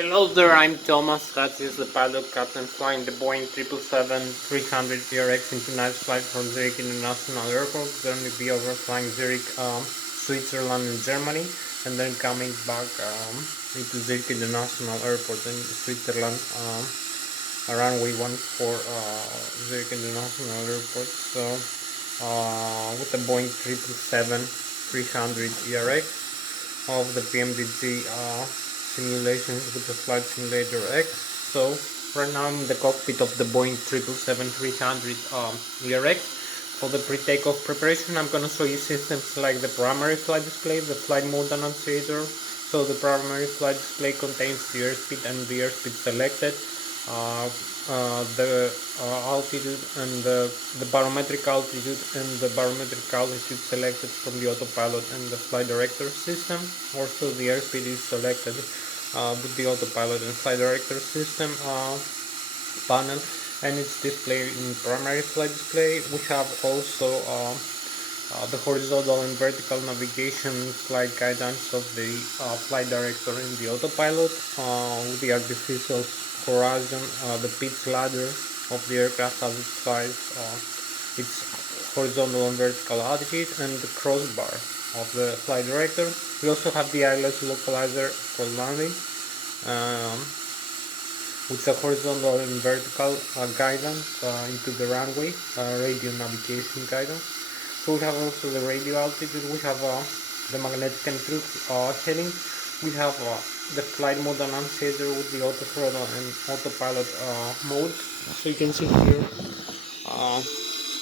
Hello there, I'm Thomas. Hatsios, the pilot captain flying the Boeing 777-300 ERX international flight from Zurich International Airport. Going to be overflying Zurich, Switzerland and Germany, and then coming back into Zurich International Airport in Switzerland, runway 14 Zurich International Airport. So with the Boeing 777-300 ERX of the PMDG simulations with the Flight Simulator X. So right now I'm in the cockpit of the Boeing 777-300 ERX. For the pre-takeoff preparation, I'm going to show you systems like the primary flight display, the flight mode annunciator. So the primary flight display contains the airspeed and the airspeed selected, the altitude and the barometric altitude and the barometric altitude selected from the autopilot and the flight director system. Also the airspeed is selected with the autopilot and flight director system panel, and it's displayed in primary flight display. We have also the horizontal and vertical navigation flight guidance of the flight director and the autopilot, with the artificial horizon, the pitch ladder of the aircraft as it flies, its horizontal and vertical altitude, and the crossbar of the flight director. We also have the Lszh localizer for landing, with the horizontal and vertical guidance into the runway, radio navigation guidance. So we have also the radio altitude, we have the magnetic and through heading, we have the flight mode annunciator with the auto throttle and autopilot mode. So you can see here,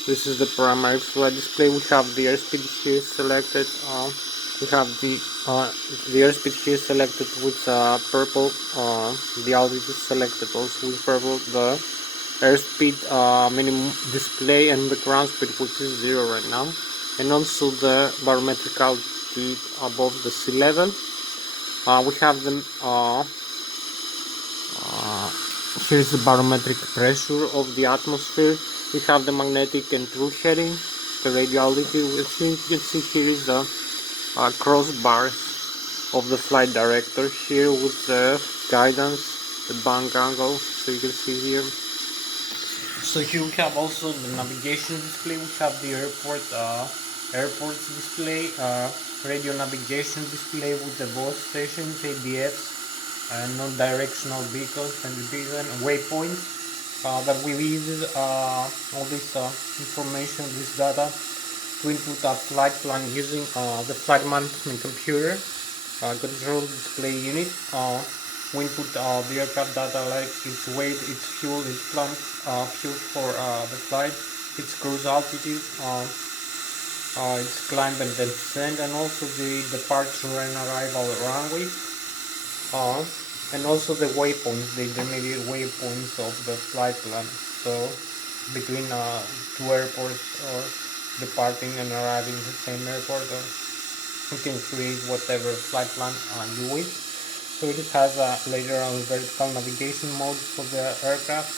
this is the primary flight display. We have the airspeed here selected. We have the airspeed here selected with purple. The altitude selected also with purple. The airspeed minimum display and the ground speed, which is 0 right now, and also the barometric altitude above the sea level. We have the here's the barometric pressure of the atmosphere. We have the magnetic and through heading, the radio altitude. You can see here is the crossbars of the flight director here with the guidance, the bank angle. So you can see here. So here we have also the navigation display. We have the airports display radio navigation display with the voice stations, ADFs, non directional beacons, and waypoints. That we use all this information, this data, to input a flight plan using the flight management computer control display unit. We input the aircraft data like its weight, its fuel, its plan, fuel for the flight, its cruise altitude, its climb and descent, and also the departure and arrival runway, and also the waypoints, the intermediate waypoints of the flight plan. So between two airports, or departing and arriving at the same airport, or you can create whatever flight plan you wish. So it has later on vertical navigation mode for the aircraft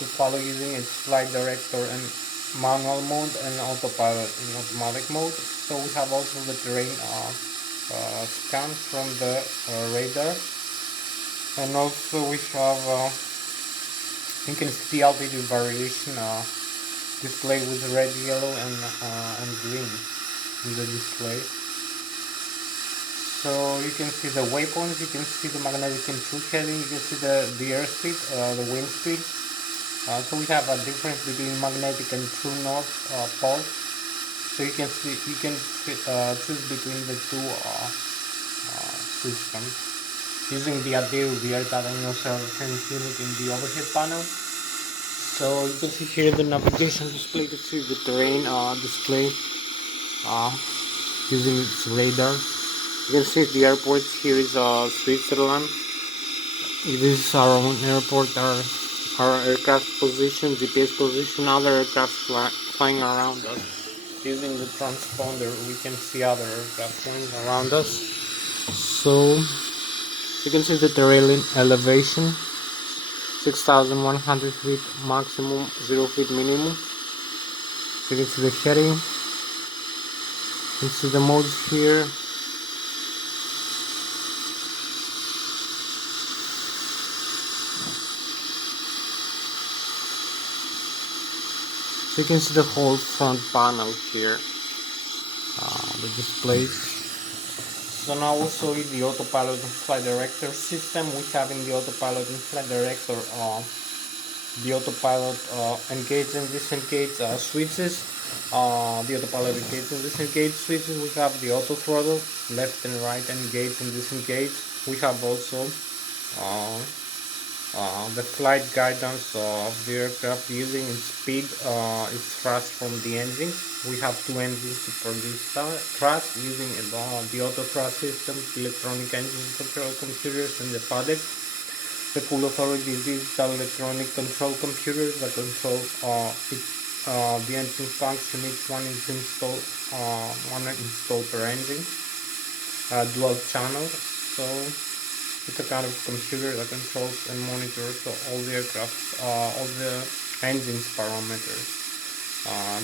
to follow using its flight director and manual mode and autopilot in automatic mode. So we have also the terrain scan from the radar, and also we have you can see the altitude variation display with red, yellow, and green in the display. So you can see the waypoints, you can see the magnetic control heading, you can see the airspeed, the wind speed. So we have a difference between magnetic and true north poles. So you can choose between the two systems using the air data reference unit in the overhead panel. So you can see here the navigation display to see the terrain display using its radar. You can see the airports. Here is Switzerland. This is our own airport, our aircraft position, GPS position, other aircraft flying around us. Using the transponder, we can see other aircraft flying around us. So you can see the terrain elevation, 6,100 feet maximum, 0 feet minimum. So you can see the heading. You can see the modes here. So you can see the whole front panel here, the displays. So now we'll show you the autopilot and flight director system. We have in the autopilot and flight director the autopilot engage and disengage switches. The autopilot engage and disengage switches. We have the auto throttle, left and right engage and disengage. We have also the flight guidance of the aircraft using its speed, its thrust from the engine. We have two engines to produce thrust using the auto thrust system, electronic engine control computers, and the FADEC. The full authority is digital electronic control computers that control the engine function. Each one is installed, one installed per engine, dual channel. So it's a kind of computer that controls and monitors all the aircraft, all the engine's parameters,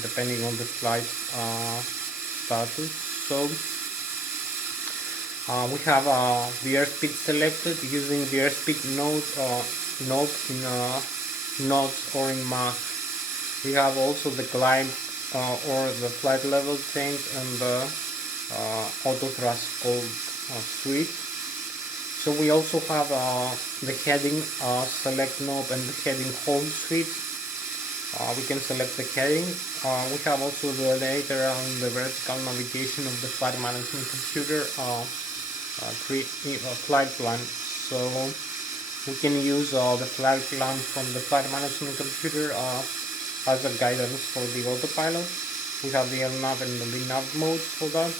depending on the flight status. So we have the airspeed selected using the airspeed node in knots or in Mach. We have also the climb or the flight level change and the auto thrust code suite. So we also have the heading select knob and the heading hold switch. We can select the heading. We have also the later on the vertical navigation of the flight management computer flight plan. So we can use the flight plan from the flight management computer as a guidance for the autopilot. We have the LNAV and the LNAV mode for that.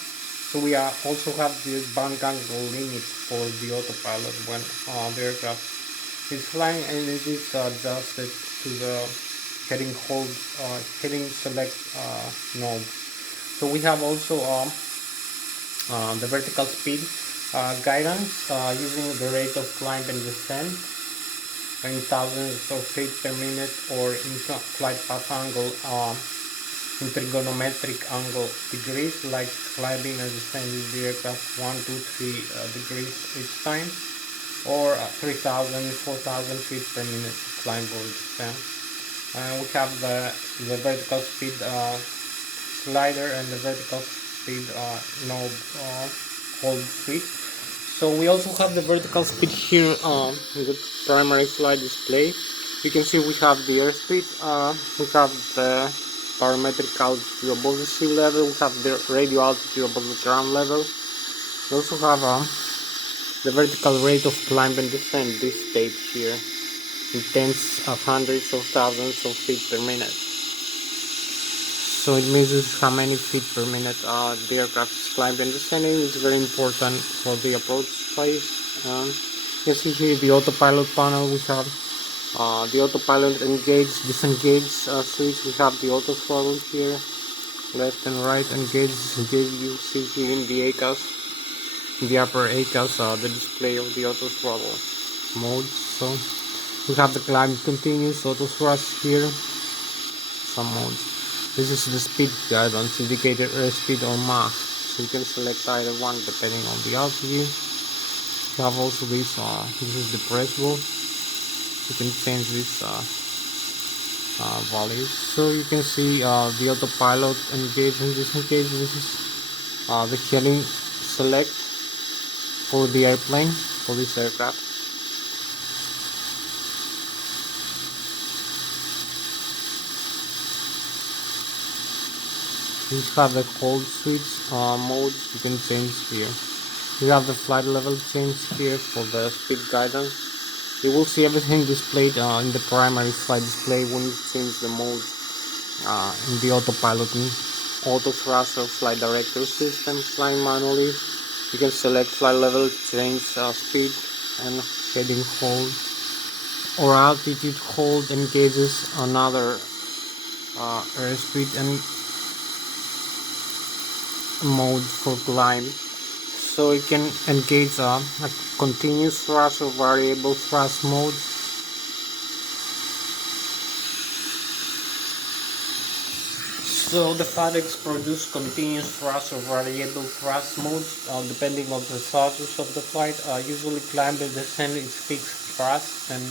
So we also have the bank angle limit for the autopilot when the aircraft is flying, and it is adjusted to the heading hold, heading select knob. So we have also the vertical speed guidance using the rate of climb and descent in thousands of feet per minute, or in flight path angle in trigonometric angle degrees, like climbing and descending the aircraft 1, 2, 3 degrees each time, or 3,000, 4,000 feet per minute climb or descent. We have the vertical speed slider and the vertical speed knob hold switch. So we also have the vertical speed here in the primary flight display. You can see we have the airspeed, we have the barometric altitude above the sea level, we have the radio altitude above the ground level. We also have the vertical rate of climb and descent, this stage here, in tens of hundreds of thousands of feet per minute. So it measures how many feet per minute the aircraft is climbing and descending. It's very important for the approach phase. You can see here the autopilot panel. We have the autopilot engage, disengage switch. We have the auto throttle here, left and right, engage, disengage. You see here in the ACAS, in the upper ACAS, the display of the auto throttle mode. So we have the climb continuous, auto thrust here, some modes. This is the speed guidance, indicator airspeed or Mach. So you can select either one depending on the altitude. You have also this is the press wheel. You can change this value. So you can see the autopilot engage and disengage. This is the heading select for the airplane, for this aircraft. You have the hold switch modes you can change here. You have the flight level change here for the speed guidance. You will see everything displayed in the primary flight display when you change the mode in the autopilot, auto thrust or flight director system. Flying manually, you can select flight level, change speed and heading hold, or altitude hold engages another airspeed and mode for climb. So it can engage a continuous thrust or variable thrust mode. So the FADEX produce continuous thrust or variable thrust modes depending on the status of the flight. Usually climb and descent is fixed thrust, and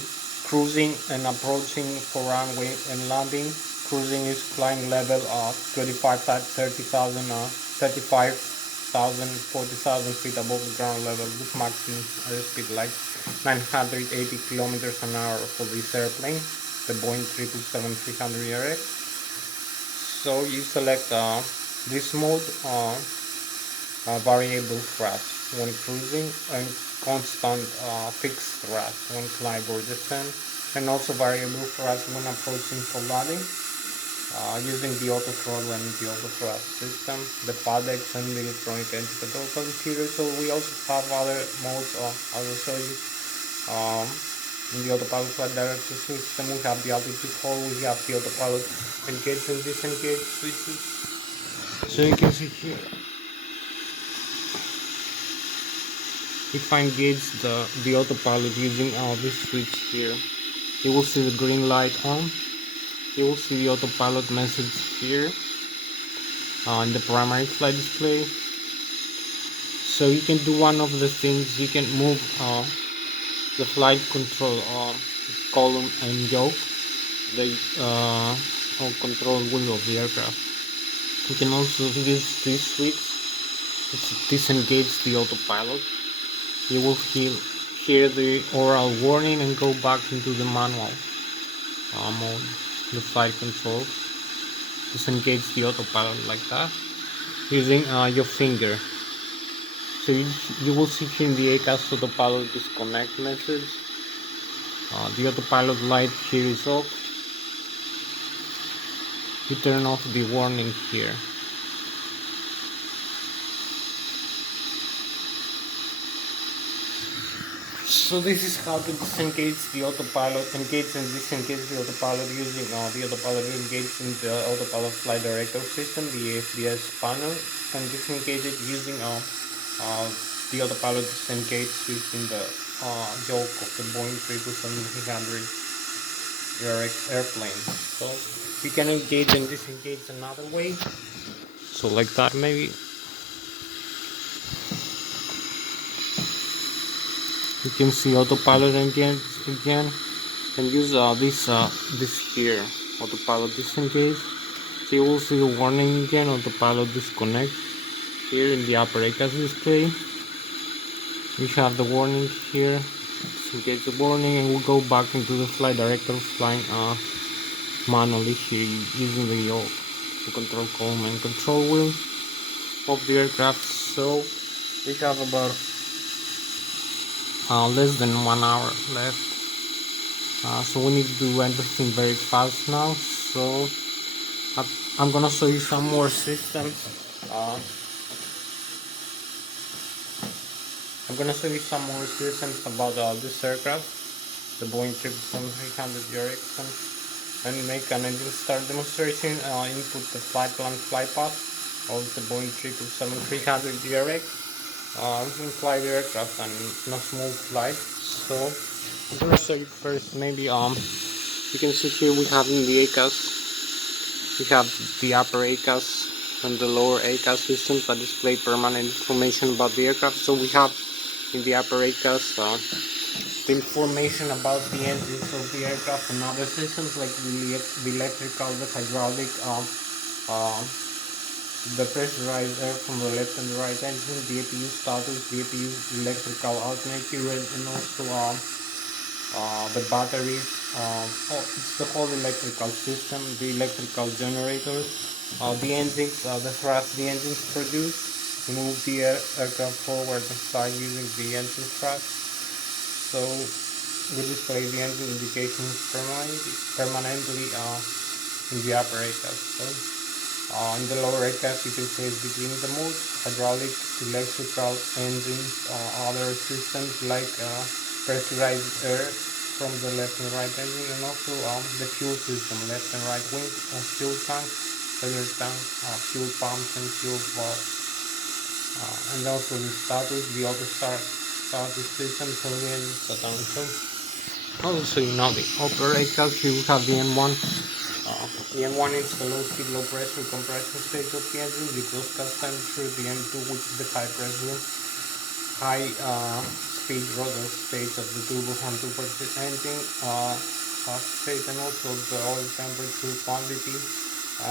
cruising and approaching for runway and landing. Cruising is flying level of 30,000, 40,000 feet above the ground level with maximum airspeed like 980 kilometers an hour for this airplane, the Boeing 777-300ERX. So you select this mode, variable thrust when cruising, and constant fixed thrust when climb or descent, and also variable thrust when approaching for landing. Using the auto throttle and the auto thrust system, the FADEX and the electronic engine control computer. So we also have other modes, I will show you. In the autopilot flight director system, we have the altitude hold, we have the autopilot engage and disengage switches. So you can see here, if I engage the autopilot using this switch here, you will see the green light on. You will see the autopilot message here in the primary flight display. So you can do one of the things. You can move the flight control column and yoke, the control wheel of the aircraft. You can also use this switch to disengage the autopilot. You will hear the oral warning and go back into the manual mode. The flight control, disengage the autopilot like that using your finger. So you will see here in the ACAS autopilot disconnect message. The autopilot light here is off. You turn off the warning here. So this is how to disengage the autopilot, engage and disengage the autopilot using the autopilot engage in the autopilot flight director system, the AFDS panel, and disengage it using the autopilot disengage using the yoke of the Boeing 777-300 airplane. So we can engage and disengage another way. So like that maybe. You can see autopilot again and use this here, autopilot disengage. So you will see the warning again, autopilot disconnect. Here in the upper ACAS display, we have the warning here. Disengage the warning, and we'll go back into the flight director, flying manually here using the control column and control wheel of the aircraft. So we have about less than 1 hour left. So we need to do everything very fast now. So I'm gonna show you some more systems. I'm gonna show you some more systems about this aircraft, the Boeing 777-300ER. And make an engine start demonstration. Input the flight plan, flight path of the Boeing 777-300ER. We can fly the aircraft and in a small flight. So I'm gonna show you first. Maybe you can see here we have in the ACAS. We have the upper ACAS and the lower ACAS systems that display permanent information about the aircraft. So we have in the upper ACAS the information about the engines of the aircraft and other systems like the electrical, the hydraulic, the pressurized air from the left and the right engine, the APU status, the APU electrical alternating, and also the batteries. It's the whole electrical system, the electrical generators, the engines, the thrust the engines produce to move the aircraft forward and fly using the engine thrust. So we display the engine indications permanently in the upper ACAS. So in the lower ACAS you can choose between the modes: hydraulic, electrical, engines, other systems like pressurized air from the left and right engine, and also the fuel system, left and right wing, fuel tanks, feather tank, fuel pumps and fuel valves, and also the status, the auto status system, so the engine shut down. So also you know the upper ACAS, you have the N1. The N1 is the low speed, low pressure compression stage of the engine, the exhaust gas temperature, the N2 which is the high pressure, high speed rotor stage of the turbo fan turbocharged engine, fast state, and also the oil temperature, quantity,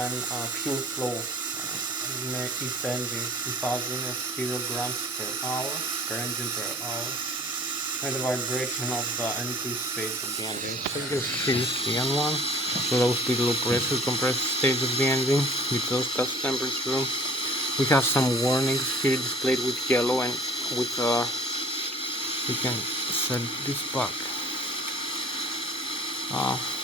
and fuel flow in each engine in thousands of kilograms per hour, per engine per hour, and the vibration of the N2 stage of the engine. So this is the N1, the low speed, low pressure compressor stage of the engine, the exhaust gas temperature. We have some warnings here displayed with yellow, and with we can set this back.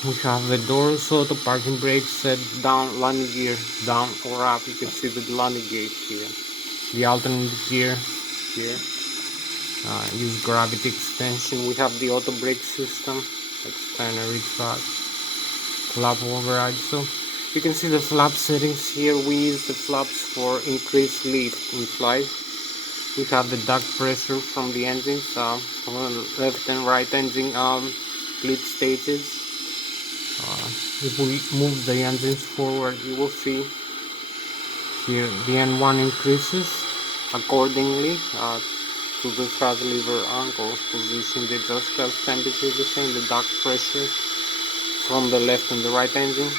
We have the doors, auto parking brake, set down, landing gear down or up. You can see the landing gear here. The alternate gear here. Use gravity extension. We have the auto brake system, extend and retract, flap override. So you can see the flap settings here. We use the flaps for increased lift in flight. We have the duct pressure from the engines, from the left and right engine split stages. If we move the engines forward, you will see here the N1 increases accordingly to the thrust lever anchors position. The exhaust gas temperature is the same. The duct pressure from the left and the right engine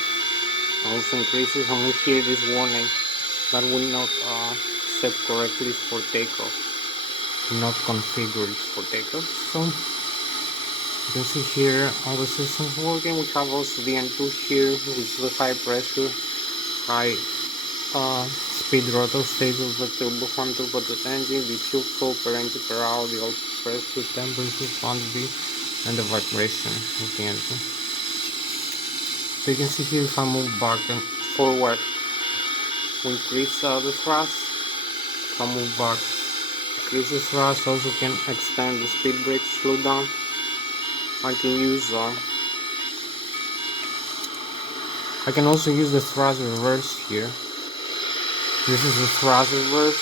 also increases. Only here this warning that will not set correctly for takeoff, not configured for takeoff. So you can see here all the systems working. We have also the N2 here, which is the high pressure, high speed rotor stage of the turbofan turbocharged engine, the fuel flow per engine per hour, the oil pressure, temperature, quantity, and the vibration of the engine. So you can see here if I move back and forward, we increase the thrust. If I move back, increase the thrust. Also can extend the speed brake, slow down. I can also use the thrust reverse here. This is the thrust reverse.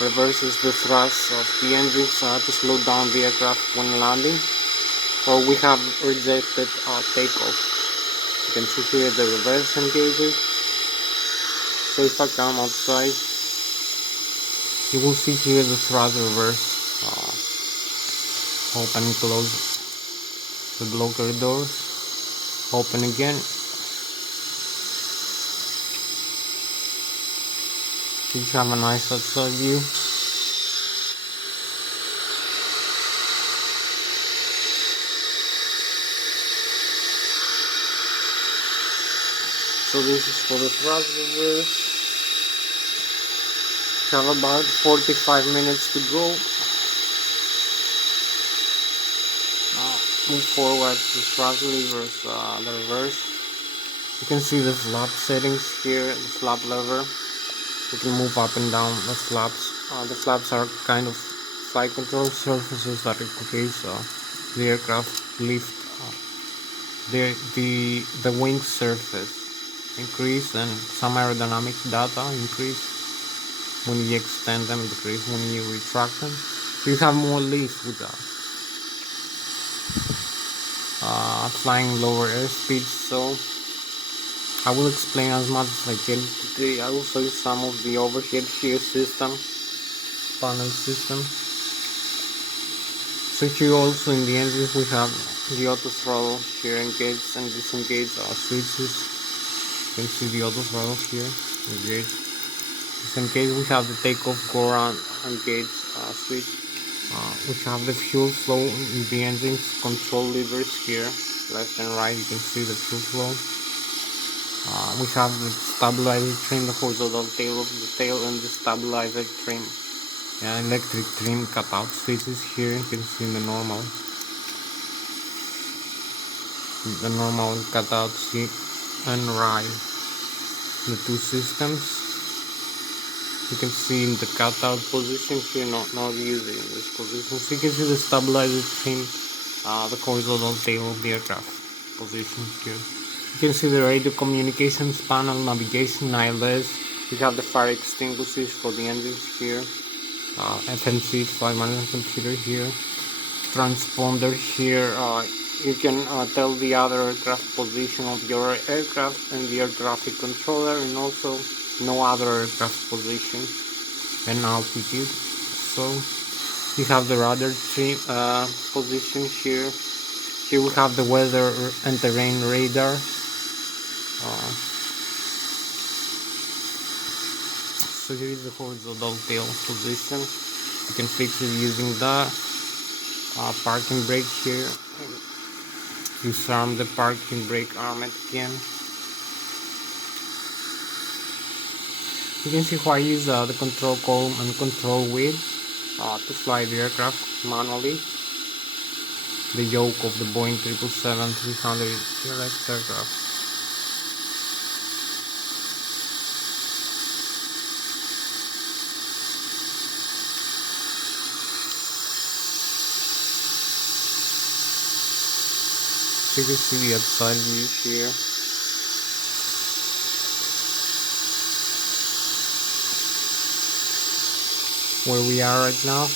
Reverses the thrust of the engines to slow down the aircraft when landing, or we have rejected takeoff. You can see here the reverse engages. So if I come outside, you will see here the thrust reverse. Open and close the blocker doors. Open again. You have a nice outside view. So this is for the thrust reverse. We have about 45 minutes to go. Move forward to thrust levers, the reverse. You can see the flap settings here, the flap lever. You can move up and down the flaps. The flaps are kind of flight control surfaces that increase the aircraft lift, the wing surface increase, and some aerodynamic data increase when you extend them, decrease when you retract them. So you have more lift with that. Flying lower airspeeds, so I will explain as much as I can today. I will show you some of the overhead shear system, panel system. So here also in the engines we have the auto throttle here, engage and disengage switches. You can see the auto throttle here, engage, disengage. We have the takeoff, go around, engage switch. We have the fuel flow in the engines, control levers here, left and right. You can see the fuel flow. We have the stabilizer trim, the horizontal tail of the tail, and the stabilizer trim. Electric trim cutout switches here. You can see the normal cutout seat and ride. The two systems. You can see in the cutout position here, not using this position. So you can see the stabilizer trim, the horizontal tail of the aircraft position here. You can see the radio communications panel, navigation, Lszh. We have the fire extinguishers for the engines here. FNC, flight management computer here. Transponder here. You can tell the other aircraft position of your aircraft and the air traffic controller, and also no other aircraft position and altitude. So you have the radar trim position here. Here we have the weather and terrain radar. So here is the horizontal tail position. You can fix it using that. Parking brake here. Disarm the parking brake arm again. You can see how I use the control column and control wheel to fly the aircraft manually. The yoke of the Boeing 777-300 Lszh aircraft. You can see the outside view here. Where we are right now,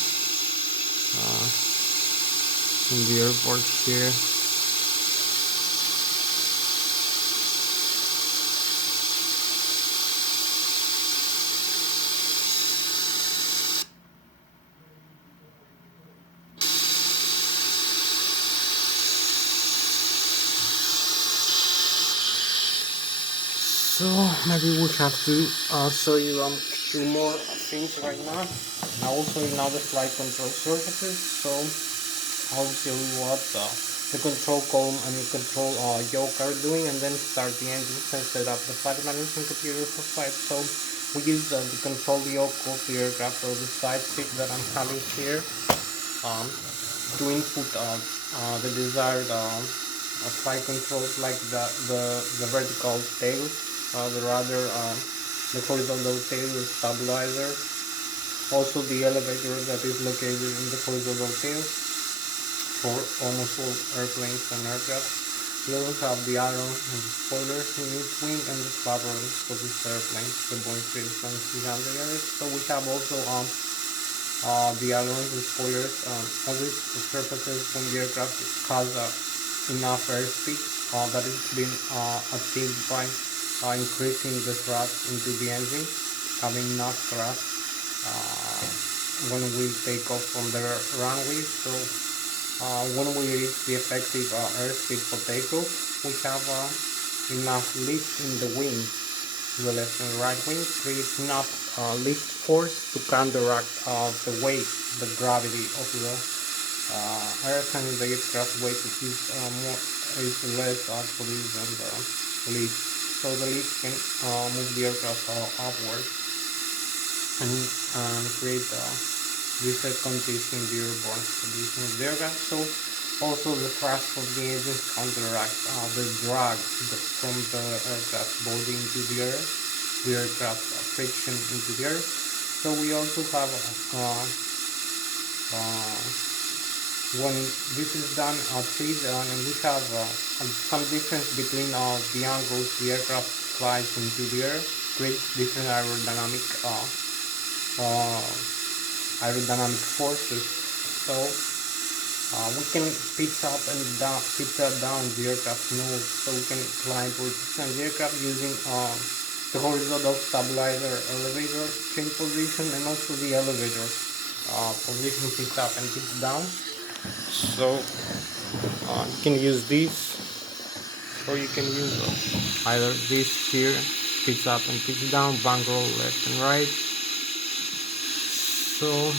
in the airport here. So maybe we have to show you a few more things right now. And I will show you now the flight control surfaces. So I'll show you what the control column and the control yoke are doing, and then start the engines and set up the flight management computer for flight. So we use the control yoke of the aircraft, or the side stick that I'm having here, to input the desired flight controls, like the vertical tail, the rudder, the horizontal tail, the stabilizer, also the elevator that is located in the horizontal tail for almost all airplanes and aircraft. We also have the ailerons and the spoilers in each wing, and the flappers for this airplane, the Boeing 777-300. So we have also the ailerons and spoilers. All these surfaces when the aircraft has enough airspeed that is being achieved by increasing the thrust into the engine, having enough thrust when we take off from the runway. So when we reach the effective airspeed for takeoff, we have enough lift in the wing the left and right wing, creates enough lift force to counteract the weight, the gravity of the airplane. The aircraft weight is less actually than the lift, so the lift can move the aircraft upward and create this condition, the airborne condition of the aircraft. So also the thrust of the engine counteracts the drag from the aircraft body into the air, the aircraft friction into the air. So we also have when this is done, please, and we have some difference between the angles the aircraft flies into the air, creates different aerodynamic forces. So we can pitch up and down, the aircraft nose, so we can climb position the aircraft using the horizontal stabilizer elevator chain position, and also the elevator position, pitch up and pitch down. So you can use this, or you can use either this here, pitch up and pitch down, bank roll left and right. So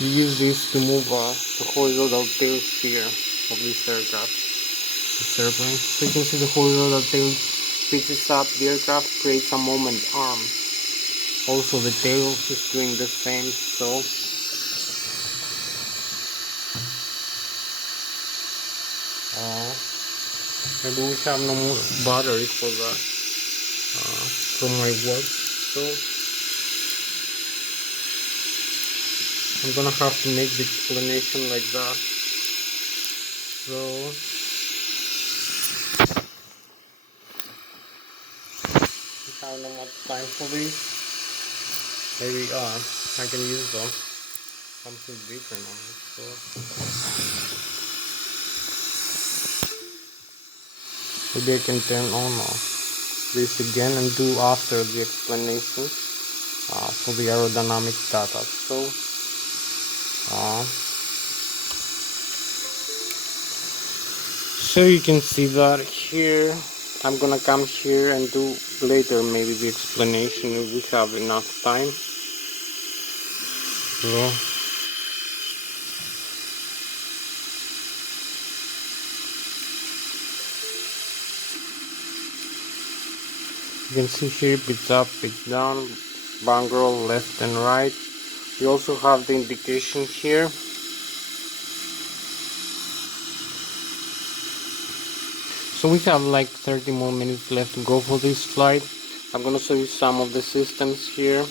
we use this to move the horizontal tail steer of this aircraft, this airplane. So you can see the horizontal tail pitches up the aircraft, creates a moment arm. Also the tail is doing the same. So maybe we have no more battery for that from my work, so I'm gonna have to make the explanation like that. So we have no much time for this. Maybe I can use something different on it. So maybe I can turn on this again and do after the explanation for the aerodynamic data. So you can see that here. I'm gonna come here and do later maybe the explanation if we have enough time. So you can see here, pitch up, pitch down, bank roll left and right. We also have the indication here. So we have like 30 more minutes left to go for this flight. I'm gonna show you some of the systems here.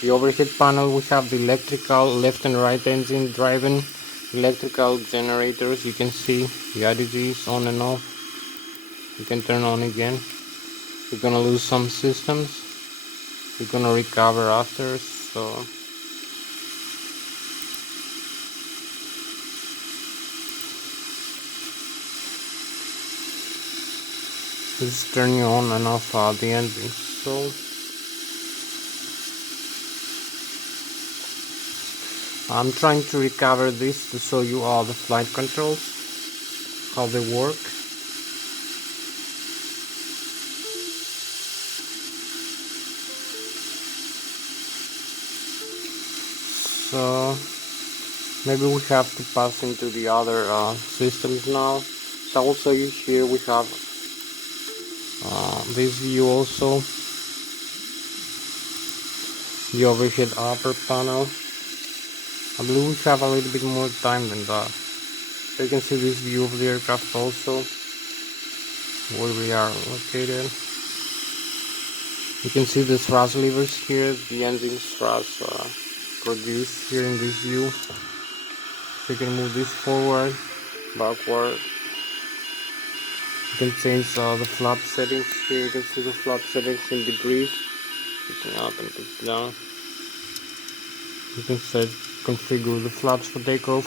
The overhead panel, we have the electrical left and right engine driving, electrical generators. You can see the IDGs on and off. You can turn on again. We're gonna lose some systems. We're gonna recover after. So this is turning on and off the engine. So I'm trying to recover this to show you all the flight controls, how they work. So maybe we have to pass into the other systems now. So I'll show you here. We have this view also, the overhead upper panel. I believe we have a little bit more time than that. So you can see this view of the aircraft also, where we are located. You can see the thrust levers here, the engine thrust produced here in this view. So you can move this forward, backward. You can change the flap settings here. You can see the flap settings in degrees, picking up and picking down. You can configure the flaps for takeoff.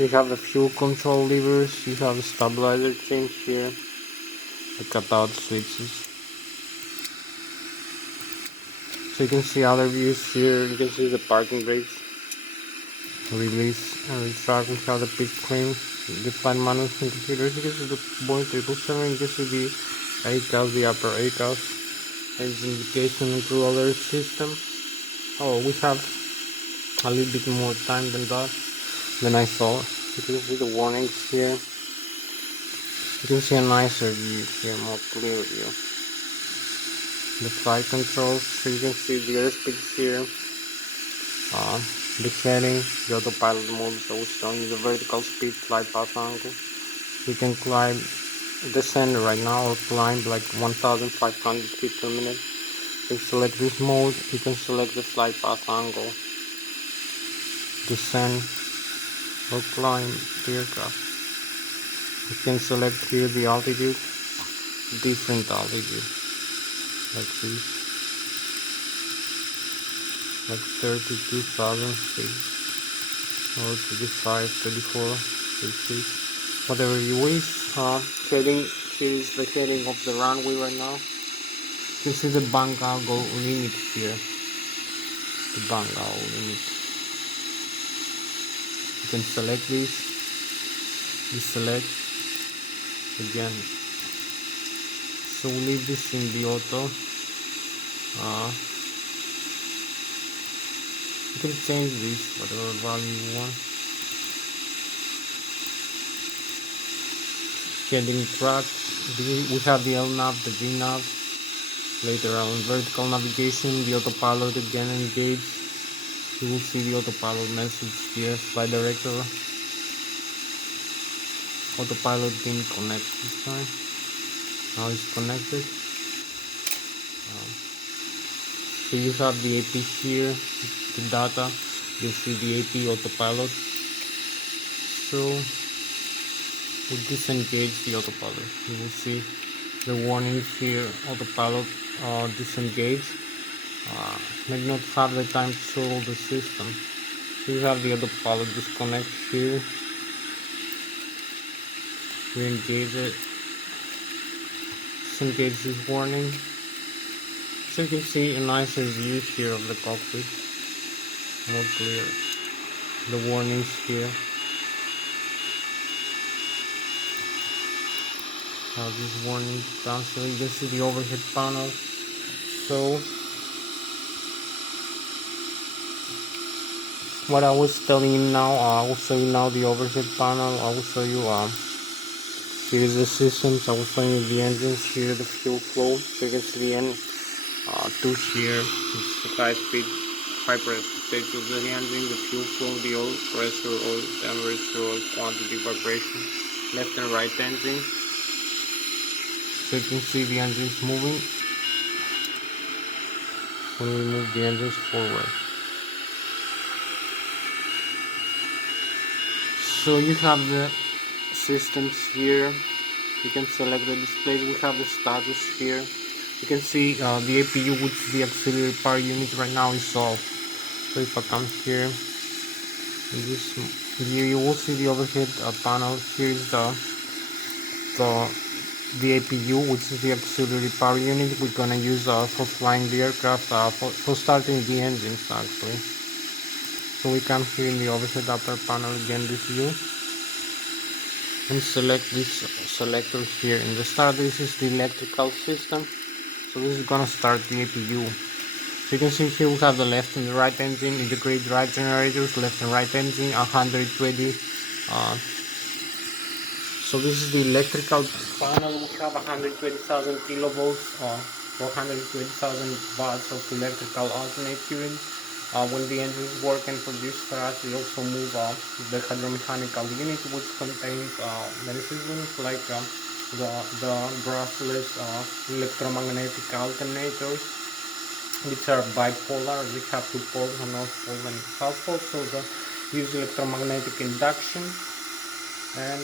You have the fuel control levers. You have the stabilizer change here, the cutout switches. So you can see other views here. You can see the parking brakes, release and retract. We have the pitch screen, the flight management computers. You can see the Boeing 777. You can see the ACAS, the upper ACAS, engine indication and crew alert system. Oh, we have a little bit more time than that, than I thought. You can see the warnings here. You can see a nicer view here, more clear view. The flight controls, so you can see the airspeed here. The heading, the autopilot mode, so it's showing you the vertical speed, flight path angle. You can climb, descend right now or climb like 1,500 feet per minute. You can select this mode, you can select the flight path angle, descend or climb the aircraft. You can select here the altitude, different altitude, like this, like 32,000 feet, or 35, 34, 36, whatever you wish. Heading, here is the heading of the runway right now. You can see the bank angle limit here, the bank angle limit. You can select this, you select again. So we leave this in the auto. You can change this, whatever value you want. Heading track, we have the LNAV, the VNAV. Later on, vertical navigation, the autopilot again engaged. You will see the autopilot message here, flight director. Autopilot didn't connect this time. Now it's connected. So you have the AP here, the data. You see the AP autopilot. So we disengage the autopilot. You will see the warnings here, autopilot disengage. Maybe not have the time to show all the system. You have the autopilot disconnect here. Re-engage it. Disengage this warning. So you can see a nicer view here of the cockpit. More clear. The warnings here. Now this warning cancel. You can see the overhead panel. So what I was telling you now, I will show you now the overhead panel. I will show you here's the systems. I will show you the engines here, the fuel flow. So you can see the end two here, the high speed, high pressure state of the engine, the fuel flow, the oil pressure, oil temperature, oil quantity, vibration, left and right engine. So you can see the engines moving when we move the engines forward. So you have the systems here. You can select the displays. We have the status here. You can see the APU, which is the auxiliary power unit, right now is off. So if I come here, in this view, you will see the overhead panel. Here is the APU, which is the auxiliary power unit we're gonna use for flying the aircraft, for starting the engines actually. So we come here in the overhead upper panel again, this view, and select this selector here in the start. This is the electrical system. So this is gonna start the APU. So you can see here we have the left and the right engine, integrated drive generators, left and right engine, 120. So this is the electrical panel. We have 120,000 kilovolts, 420,000 watts of electrical alternate current. When the engines work and produce thrust, we also move the hydromechanical unit, which contains many systems like the brushless electromagnetic alternators, which are bipolar. We have two poles, a north pole and south pole, so they use electromagnetic induction, and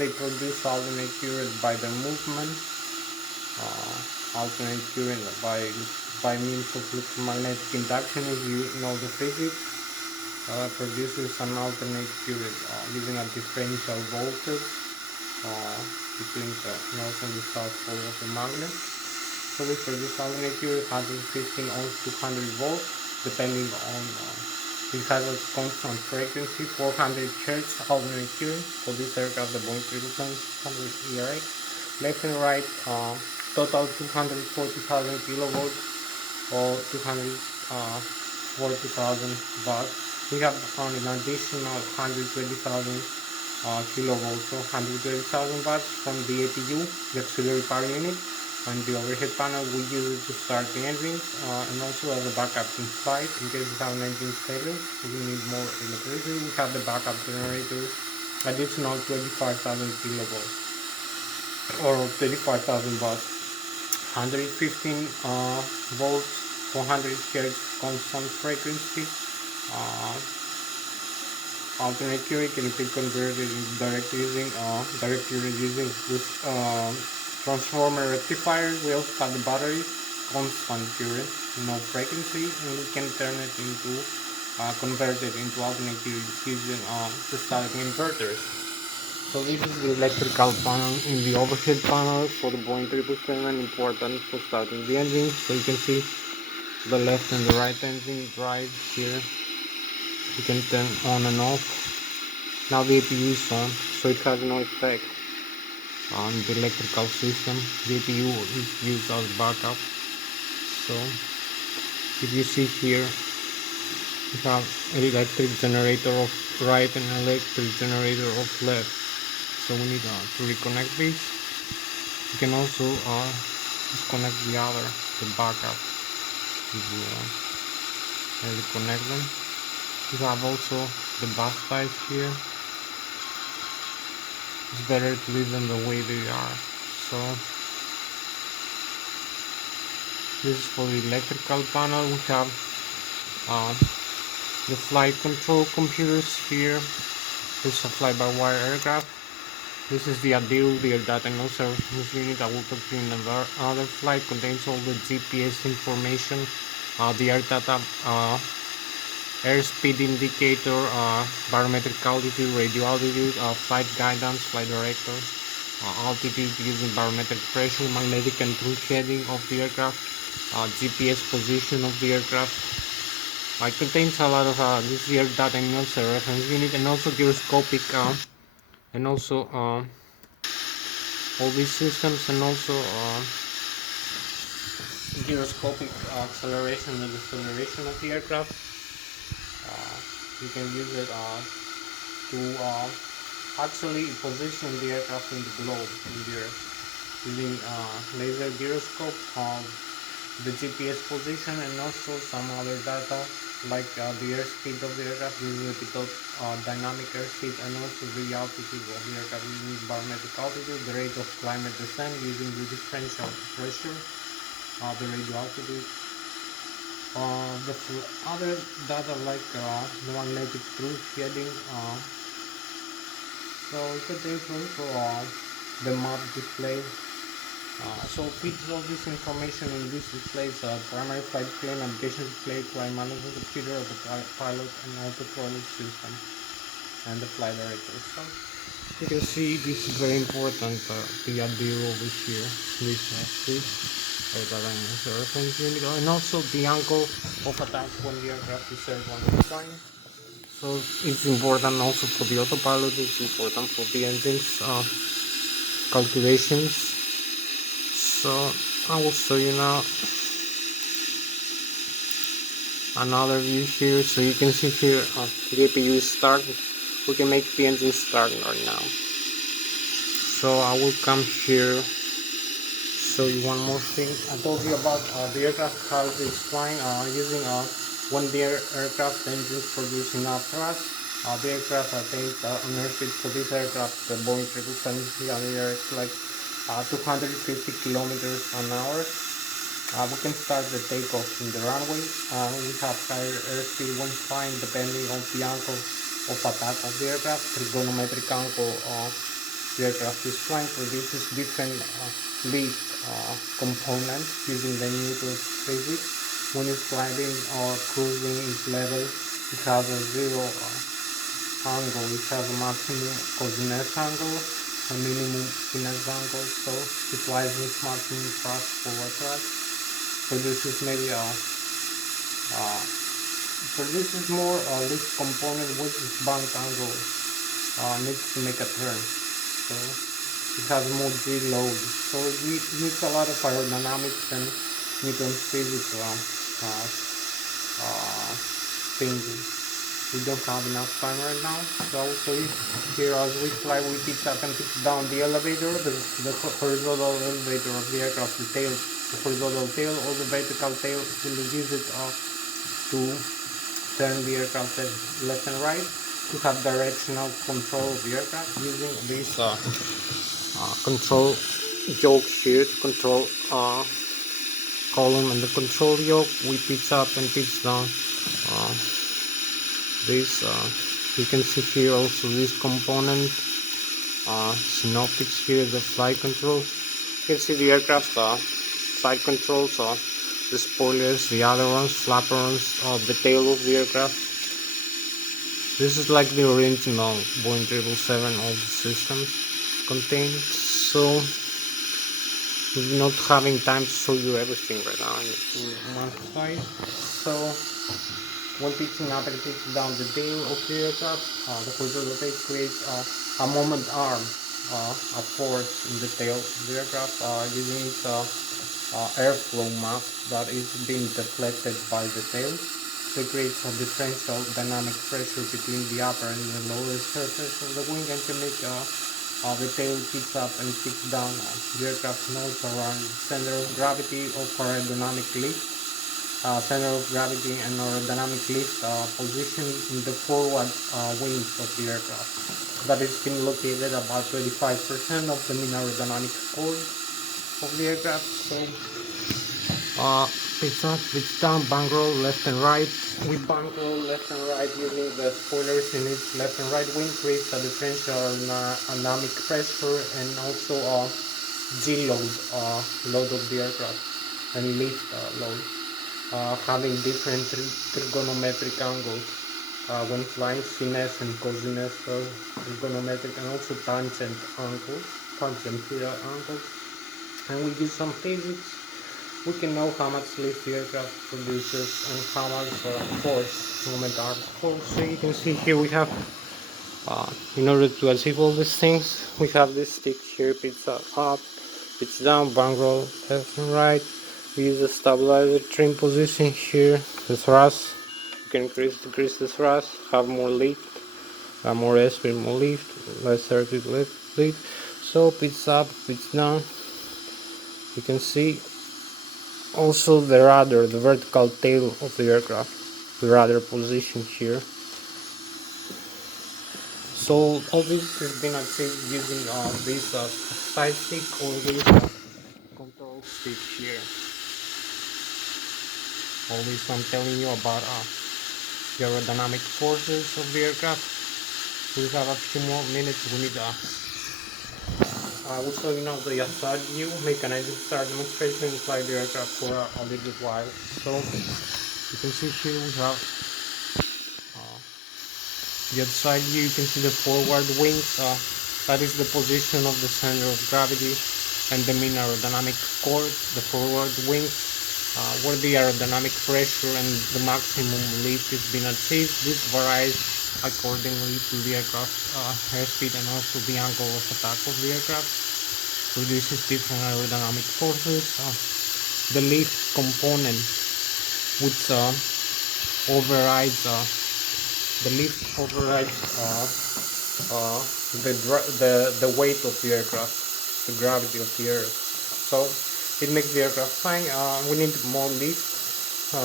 they produce alternate current by their movement, alternate current by means of electromagnetic induction. If you know the physics, produces an alternate current using a differential voltage between the north and the south pole of the magnet. So we produce alternate current 115 ohms to 100 volts, depending on it has a constant frequency, 400 Hz alternate current. For this aircraft, the Boeing 777-600 ERX, left and right, total 240,000 kilovolts or 240,000 watts. We have found an additional 120,000 kilovolts, so 120,000 watts from the APU, the auxiliary power unit, and the overhead panel we use it to start the engine, and also as a backup in flight in case we have an engine failure. We need more electricity. We have the backup generator, additional 25,000 kilovolts or 35,000 watts, 115 volts, 400 hertz constant frequency. Alternate current can be converted into directly using with transformer rectifier. We also have the battery, constant current, no frequency, and we can turn it into convert it into alternate current using the static inverters. So this is the electrical panel in the overhead panel for the Boeing 777, important for starting the engine. So you can see the left and the right engine drive here. You can turn on and off. Now the APU is on, so it has no effect on the electrical system. The APU is used as backup. So if you see here, we have an electric generator of right and an electric generator of left. So we need to reconnect this. You can also disconnect the other, the backup. If you reconnect them. You have also the bus ties here. It's better to leave them the way they are. So this is for the electrical panel. We have the flight control computers here. This is a fly-by-wire aircraft. This is the ADIL, the Air Data No Service Unit. I will talk to you in another flight. Contains all the GPS information, the air data, airspeed indicator, barometric altitude, radio altitude, flight guidance, flight director, altitude using barometric pressure, magnetic and truth heading of the aircraft, GPS position of the aircraft. It contains a lot of this air data and also reference unit, and also gyroscopic, and also all these systems, and also gyroscopic acceleration and deceleration of the aircraft. You can use it to actually position the aircraft in the globe in the earth using laser gyroscope, the GPS position, and also some other data like the airspeed of the aircraft, using the pitot dynamic airspeed, and also the altitude of the aircraft using barometric altitude, the rate of climate descent using the differential pressure, the radio altitude. The other data like the magnetic truth heading, so it contains also the map display. So feeds all this information in this displays primary flight plan, navigation display, flight management computer of the pilot and autopilot system, and the flight director. So you can see this is very important, the ADIR over here. This reference unit, and also the angle of attack when the aircraft is airborne flying. So it's important also for the autopilot, it's important for the engines calculations. So I will show you now another view here. So you can see here the APU is started. We can make the engine start right now. So I will come here, show you one more thing. I told you about the aircraft how it is flying using when the aircraft engine is producing thrust. The aircraft attains an airspeed for this aircraft, the Boeing 777, it's like 250 kilometers an hour. We can start the takeoff in the runway. We have higher airspeed when flying depending on the angle of attack of the aircraft, trigonometric angle the aircraft is flying. Produces different lift components using the Newton's physics. When it's gliding or cruising its level, it has a zero angle. It has a maximum coordinate angle, a minimum finesse angle, so it flies with maximum thrust forward thrust. Produces maybe produces more lift component with its bank angle needs to make a turn. So it has more G load. So it needs a lot of aerodynamics and Newton physics thinking. We don't have enough time right now, so I will show you here as we fly. We pitch up and pitch down the elevator, the horizontal elevator of the aircraft, the tail, the horizontal tail, or the vertical tail. We'll use it to turn the aircraft left and right, to have directional control of the aircraft using this control yoke here to control column and the control yoke. We pitch up and pitch down this. You can see here also this component, synoptics here, the flight controls. You can see the aircraft side controls, the spoilers, the ailerons, flaperons, the tail of the aircraft. This is like the original Boeing 777, all the systems contained. So we're not having time to show you everything right now in one slide. So when pitching up and pitching down the tail of the aircraft, the horizontal tail creates a moment arm, a force in the tail of the aircraft using its airflow mass that is being deflected by the tail. So it creates a differential dynamic pressure between the upper and the lower surface of the wing, and to make the tail pitch up and pitch down. The aircraft knows around the center of gravity of aerodynamic lift. Center of gravity and aerodynamic lift position in the forward wings of the aircraft. That is been located about 25% of the mean aerodynamic score of the aircraft. So pitch up, pitch down, bank roll left and right. We bank roll left and right using the spoilers in its left and right wing, creates a differential aerodynamic pressure and also G load, load of the aircraft, and lift load. Having different trigonometric angles when flying, sinus and cosinus trigonometric, and also tangent angles, tangential angles. And we do some physics. We can know how much lift the aircraft produces and how much force, moment arm force. So you can see here we have, in order to achieve all these things, we have this stick here, pitch up, pitch down, bank roll left and right. We use the stabilizer trim position here, the thrust. You can decrease the thrust, have more lift, more airspeed, more lift, less circuit lift. So pitch up, pitch down. You can see also the rudder, the vertical tail of the aircraft, the rudder position here. So all this has been achieved using this side stick or this control stick here. All this I'm telling you about the aerodynamic forces of the aircraft. We have a few more minutes. We need I will show you now the outside view, mechanism start demonstration inside the aircraft for a little while. So you can see here we have the outside view. You can see the forward wings. That is the position of the center of gravity and the mean aerodynamic score. The forward wings, where the aerodynamic pressure and the maximum lift is being achieved. This varies accordingly to the aircraft airspeed and also the angle of attack of the aircraft. Produces different aerodynamic forces. The lift component, which overrides the weight of the aircraft, the gravity of the earth. So it makes the aircraft flying. We need more lift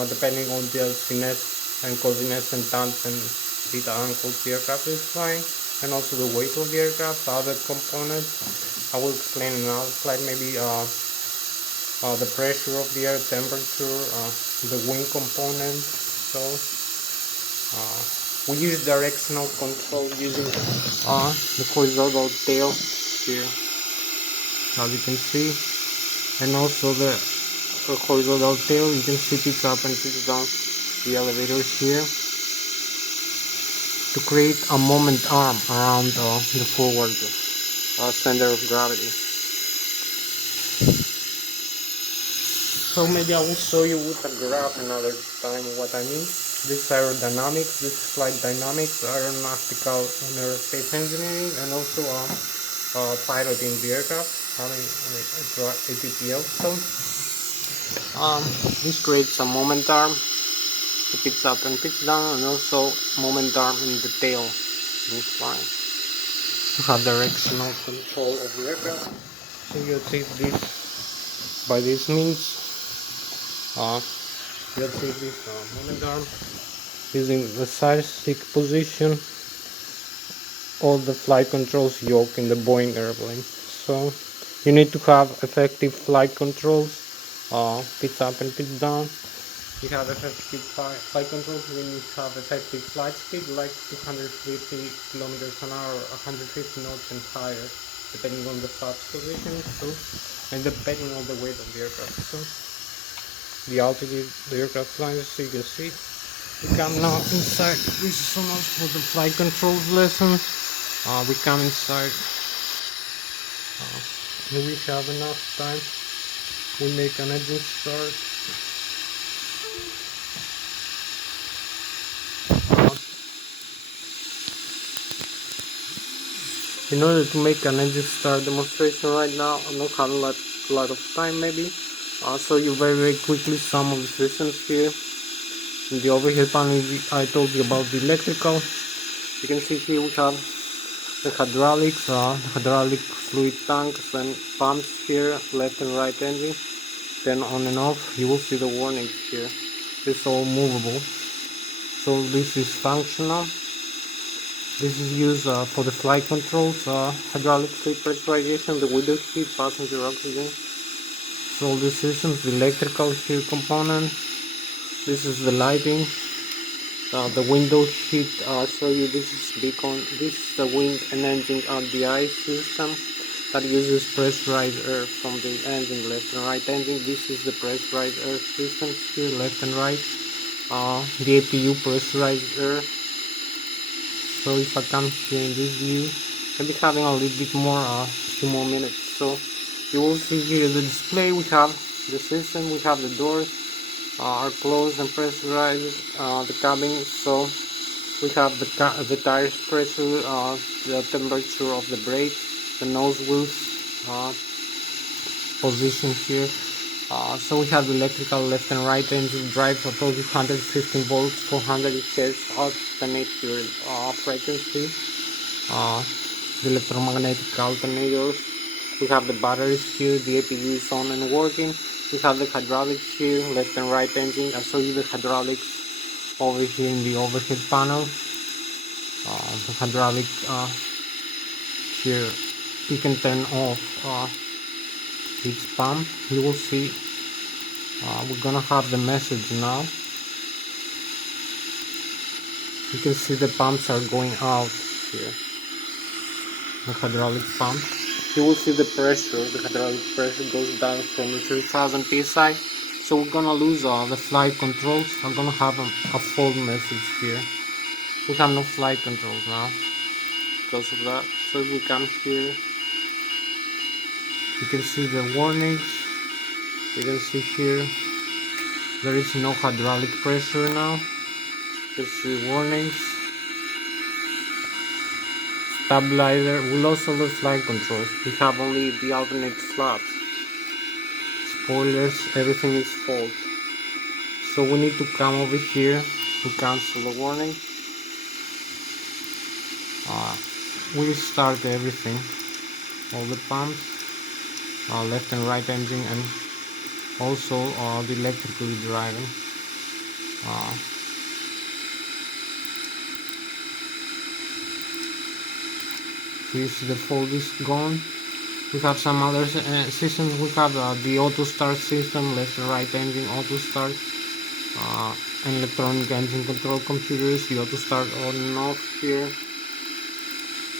depending on the sinus and cosinus and tangent beta angles the aircraft is flying, and also the weight of the aircraft. Other components I will explain in another slide, maybe the pressure of the air, temperature, the wing component. So we use directional control using the horizontal tail here, as you can see, and also the horizontal tail. You can see it up and it down the elevator here to create a moment arm around the forward center of gravity. So maybe I will show you with a graph another time what I mean. This aerodynamics, this flight dynamics, aeronautical and aerospace engineering, and also piloting the aircraft, having a APPL. So this creates a moment arm to pitch up and pitch down, and also moment arm in the tail. That's fine. To have directional control of the aircraft. So you achieve this by this means. You achieve this moment arm using the side stick position or the flight controls yoke in the Boeing airplane. So you need to have effective flight controls, pitch up and pitch down. You have effective flight controls when you have effective flight speed like 250 kilometers an hour, 150 knots and higher, depending on the flaps position, so, and depending on the weight of the aircraft. So the altitude the aircraft flies, so you can see. We come now inside. This is so much for the flight controls lesson. We come inside. Here we have enough time. We make an engine start. In order to make an engine start demonstration right now, I'm not having a lot of time maybe. I'll show you very quickly some of the systems here. In the overhead panel I told you about the electrical. You can see here we have the hydraulics, hydraulic fluid tanks and pumps here, left and right engine. Then on and off you will see the warnings here. It's all movable. So this is functional. This is used for the flight controls, hydraulic fluid pressurization, the window heat, passenger oxygen. So all the systems, the electrical here component. This is the lighting, the window heat. Show you this is beacon. This is the wind and engine RDI system that uses pressurized air from the engine, left and right engine. This is the pressurized air systems here, left and right. The APU pressurized air. So if I come here in this view, I'll be having a little bit more, few more minutes. So you will see here the display. We have the system, we have the doors are closed and pressurized, the cabin. So we have the tires pressure, the temperature of the brakes, the nose wheels position here. So we have the electrical left and right engine drive, I told you 115 volts, 400 Hz alternate frequency, the electromagnetic alternators. We have the batteries here, the APU is on and working. We have the hydraulics here, left and right engine. I'll show you the hydraulics over here in the overhead panel. The hydraulic here, you can turn off each pump. You will see we're gonna have the message now. You can see the pumps are going out here, the hydraulic pump. You will see the pressure, the hydraulic pressure goes down from the 3000 psi. So we're gonna lose the flight controls. I'm gonna have a fault message here. We have no flight controls now because of that. So if we come here, you can see the warnings. You can see here there is no hydraulic pressure now. There's the warnings. Stabilizer. We lost all the flight controls. We have only the alternate flaps. Spoilers, everything is fault. So we need to come over here to cancel the warning. We start everything, all the pumps, left and right engine, and also the electrically driving. You see the fault is gone. We have some other systems. We have the auto start system, left and right engine auto start, and electronic engine control computers. The auto start on and off here.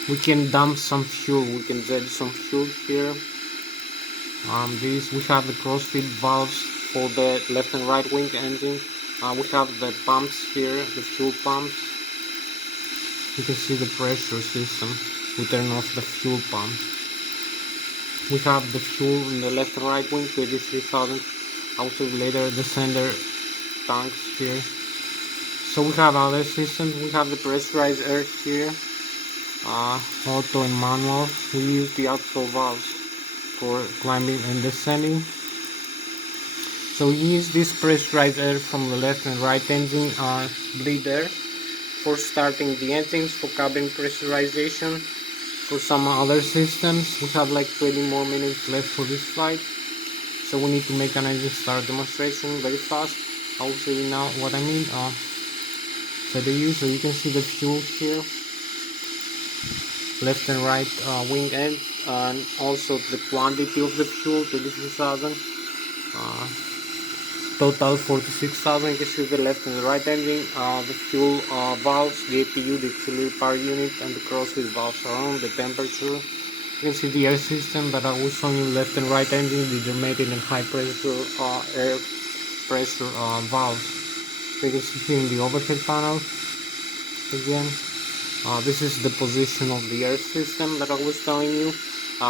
We can dump some fuel. We can jet some fuel here. We have the crossfeed valves for the left and right wing engine. We have the pumps here, the fuel pumps. You can see the pressure system. We turn off the fuel pumps. We have the fuel in the left and right wing, 23,000. Also later the center tanks here. So we have other systems. We have the pressurized air here. auto and manual. We use the outflow valves for climbing and descending. So we use this pressurized air from the left and right engine bleed air for starting the engines, for cabin pressurization. For some other systems, we have like 20 more minutes left for this flight, so we need to make an engine start demonstration very fast. I'll show you now what I mean. So you can see the fuel here, left and right wing end, and also the quantity of the fuel, 22,000. Total 46,000. You can see the left and the right engine, the fuel valves, the APU, the auxiliary power unit, and the crosswind valves are on, the temperature. You can see the air system that I was showing you, left and right engine, the dermated and high pressure air pressure valves. So you can see here in the overhead panel again. This is the position of the air system that I was telling you,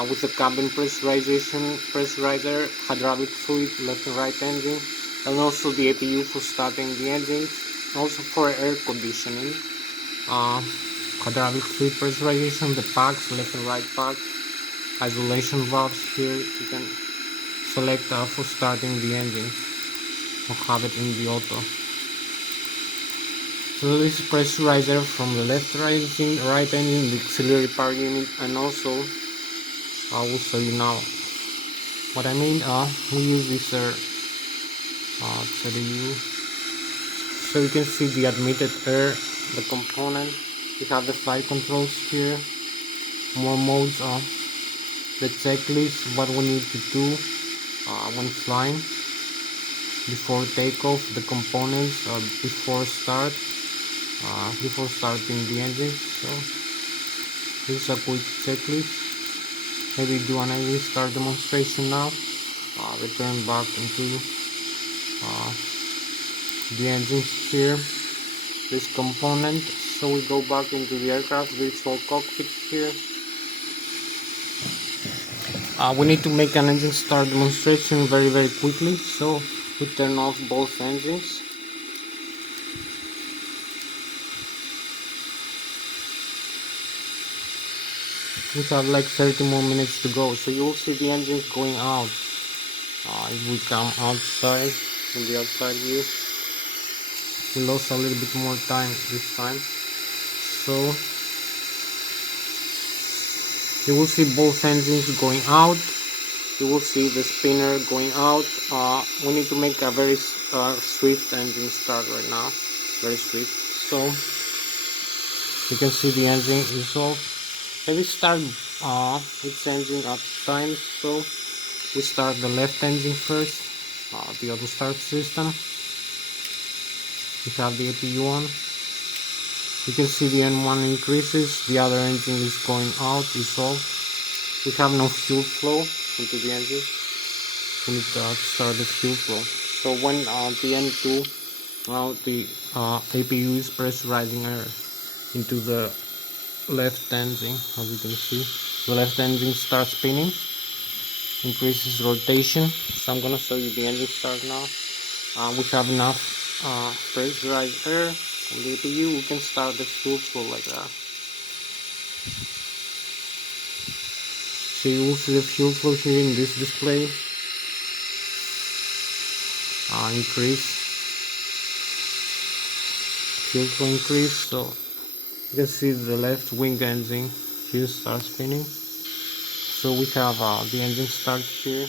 with the cabin pressurization, pressurizer, hydraulic fluid, left and right engine, and also the APU for starting the engines, also for air conditioning, hydraulic fluid pressurization, the packs, left and right packs, isolation valves here you can select for starting the engines or have it in the auto. So this is pressurizer from the left right engine, the auxiliary power unit, and also I will show you now what I mean. We use this so you can see the admitted air, the component. We have the flight controls here, more modes, the checklist, what we need to do when flying, before takeoff, the components before starting the engine. So this is a quick checklist. Maybe do an engine start demonstration now. Return back into the engines here, this component. So we go back into the aircraft, virtual cockpit here. We need to make an engine start demonstration very quickly, so we turn off both engines. We have like 30 more minutes to go, so you'll see the engines going out. If we come outside, in the outside view, we lost a little bit more time this time. So you will see both engines going out. You will see the spinner going out. We need to make a very swift engine start right now, very swift. So you can see the engine is off. Maybe start its engine at times. So we start the left engine first, the auto start system. We have the APU on. You can see the N1 increases, the other engine is going out, is off. We have no fuel flow into the engine. We need to start the fuel flow. So when the N2, now the APU is pressurizing air into the left engine. As you can see, the left engine starts spinning, increases rotation. So I'm gonna show you the engine start now. We have enough pressurized air on the APU. We can start the fuel flow like that. So you will see the fuel flow here in this display. Increase, fuel flow increase. So you can see the left wing engine here start spinning. So we have the engine start here.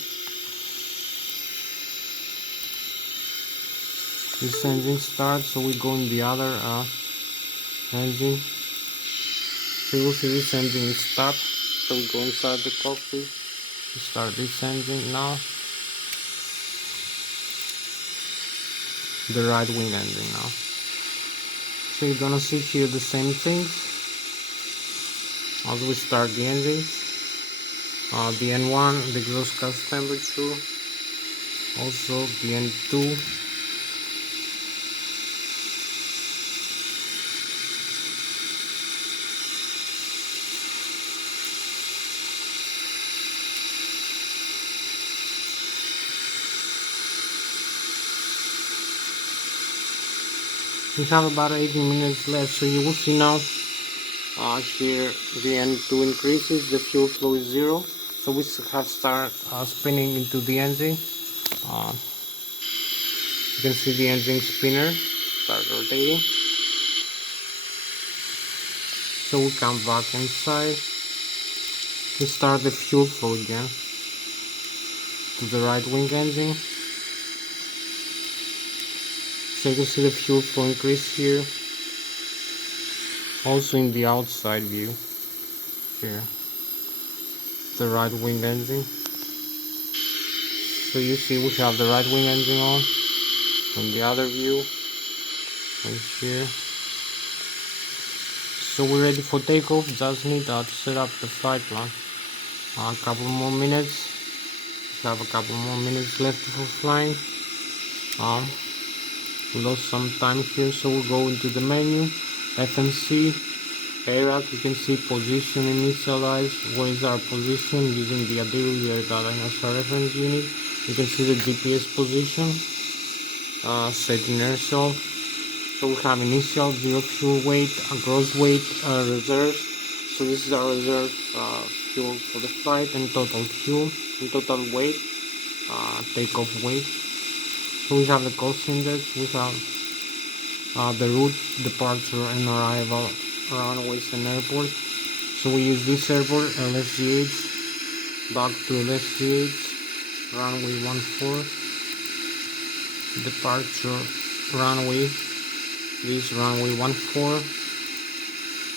This engine starts, so we go in the other engine. So you will see this engine is stopped. So we go inside the cockpit. We start this engine now. The right wing engine now. So you're gonna see here the same things as we start the engine. The N1, the exhaust gas temperature, also the N2. We have about 18 minutes left, so you will see now Here the N2 increases, the fuel flow is 0, so we have start spinning into the engine. You can see the engine spinner start rotating. So we come back inside to start the fuel flow again to the right wing engine. So you can see the fuel flow increase here. Also in the outside view here, the right wing engine. So you see we have the right wing engine on. In the other view, right here. So we're ready for takeoff. Just need to set up the flight plan. A couple more minutes. We have a couple more minutes left for flying. We lost some time here, so we'll go into the menu, FMC, AIRAC. You can see position initialize. Where is our position using the Adiru air data as our reference unit. You can see the GPS position. Set inertial. So we have initial, zero fuel weight, gross weight, reserves. So this is our reserve fuel for the flight, and total fuel, and total weight, takeoff weight. So we have the cost index, we have the route, departure and arrival, runways and airport. So we use this airport, Lszh, back to Lszh, runway 14, departure runway, this runway 14,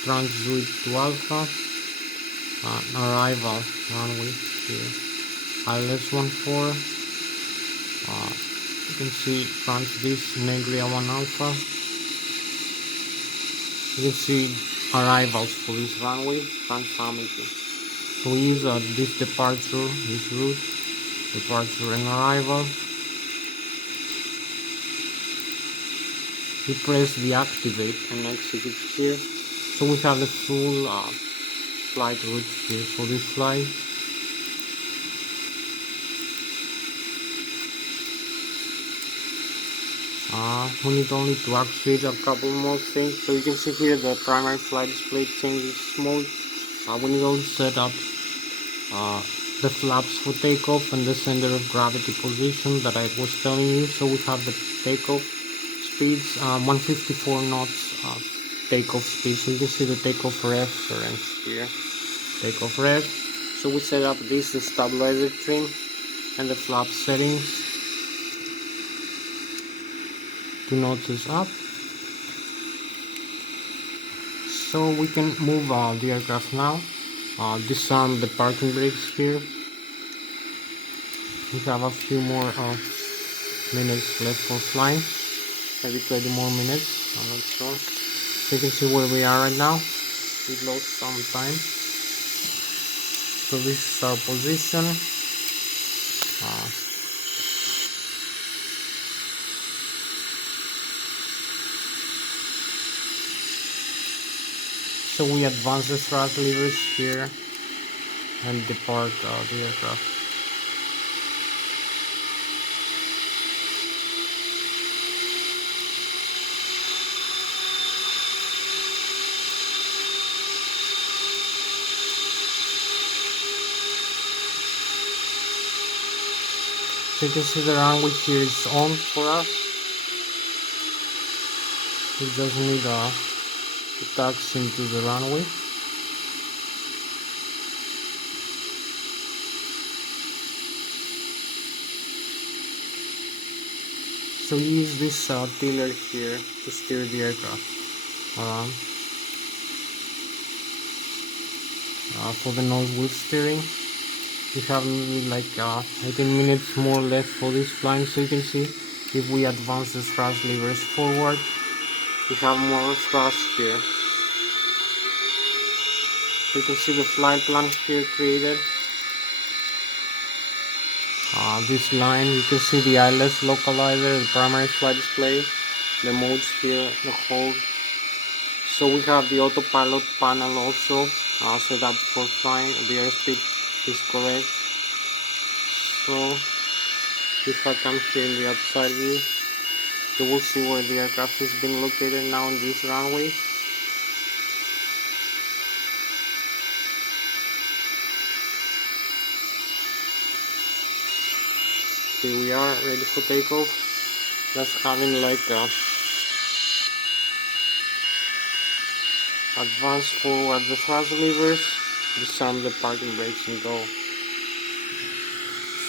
transit to Alpha, arrival runway here, Lszh 14, you can see France this Negria 1 Alpha. You can see arrivals for this runway, France Hamilton. So we use this departure, this route, departure and arrival. We press the activate and execute here. So we have the full flight route here for this flight. We need only to activate a couple more things. So you can see here the primary flight display changes mode. We need to set up the flaps for takeoff and the center of gravity position that I was telling you. So we have the takeoff speeds, 154 knots takeoff speed. So you can see the takeoff reference here, takeoff ref. So we set up this, the stabilizer trim and the flap settings. 2 knots is up. So we can move the aircraft now. Disarm the parking brakes here. We have a few more minutes left for flying. Maybe 20 more minutes, I'm not sure. So you can see where we are right now. We lost some time. So this is our position. So we advance the thrust levers here and depart the aircraft. So you can see the runway here is on for us. We just need to taxi into the runway. So we use this tiller here to steer the aircraft around. For the nose wheel steering, we have maybe like 18 minutes more left for this flying. So you can see if we advance the thrust levers forward, we have more thrust here. You can see the flight plan here created. This line, you can see the Lszh localizer, the primary flight display, the modes here, the hold. So we have the autopilot panel also set up for flying. The airspeed is correct. So if I come here in the outside view, you will see where the aircraft is being located now on this runway. Here we are, ready for takeoff. Just having like advance forward the thrust levers, disarm the parking brakes and go.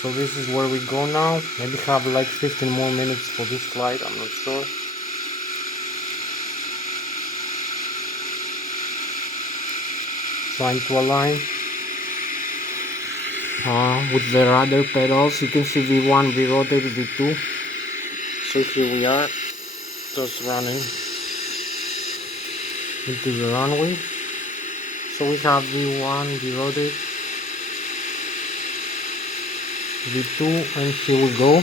So this is where we go now. Maybe have like 15 more minutes for this flight, I'm not sure. Trying to align with the rudder pedals. You can see V1, V rotate, V2. So here we are, just running into the runway. So we have V1, V rotate, V2, and here we go.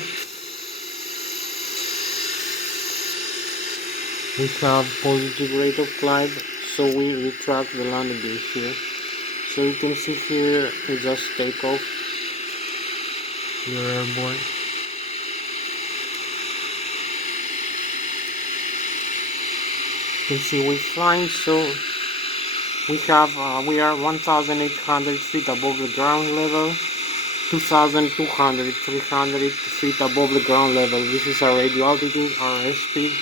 We have positive rate of climb, so we retract the landing gear here. So you can see here, we just take off. You're airborne. You can see we're flying, so we are 1,800 feet above the ground level, 2,200, 300 feet above the ground level. This is our radio altitude, our airspeed.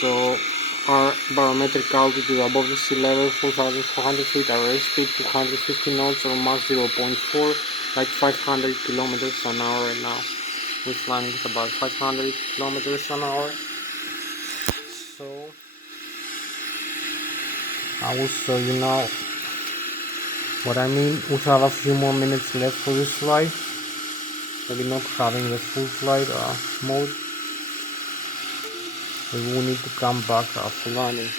So our barometric altitude above the sea level, 4,400 feet, our airspeed 250 knots or Mach 0.4, like 500 kilometers an hour right now. We're flying with about 500 kilometers an hour. So I will show you now what I mean. We have a few more minutes left for this flight. Maybe not having the full flight mode. We will need to come back after landing.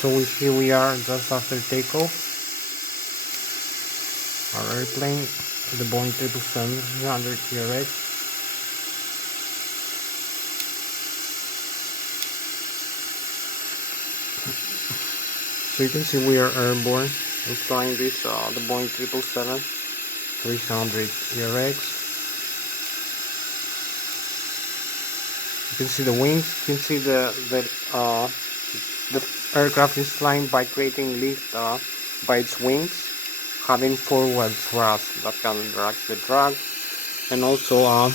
So here we are just after takeoff. Our airplane, the Boeing 777-300 TRX. So you can see we are airborne. I'm flying this the Boeing 777-300 TRX. You can see the wings. You can see the aircraft is flying by creating lift by its wings, having forward thrust that counteracts the drag, and also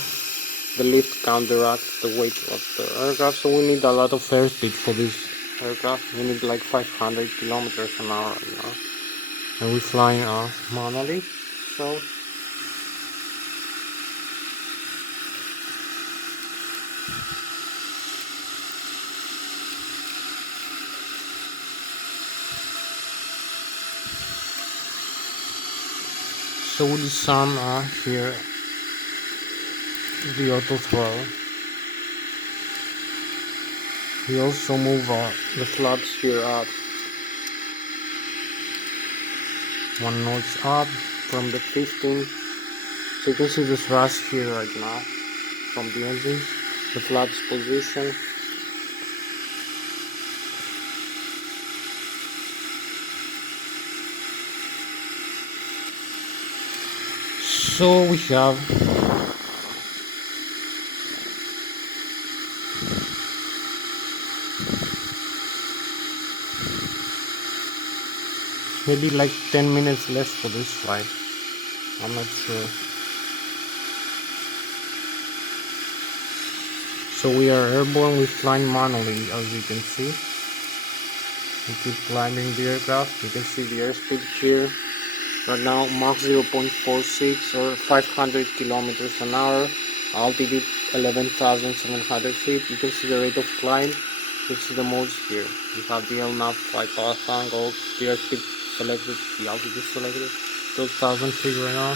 the lift counteracts the weight of the aircraft. So we need a lot of airspeed for this aircraft. We need like 500 kilometers an hour right now, and we're flying manually. So we disarm here the auto throttle. We also move the flaps here up 1 notch up from the 15. So you can see the thrust here right now from the engines, the flaps position. So we have maybe like 10 minutes left for this flight. I'm not sure. So we are airborne, we're flying manually, as you can see. We keep climbing the aircraft. You can see the airspeed here. Right now, Mach 0.46 or 500 kilometers an hour. Altitude 11,700 feet. You can see the rate of climb. You can see the modes here. You have the LNAV, flight path angle, the airspeed selected, the altitude selected. 12,000 feet right now.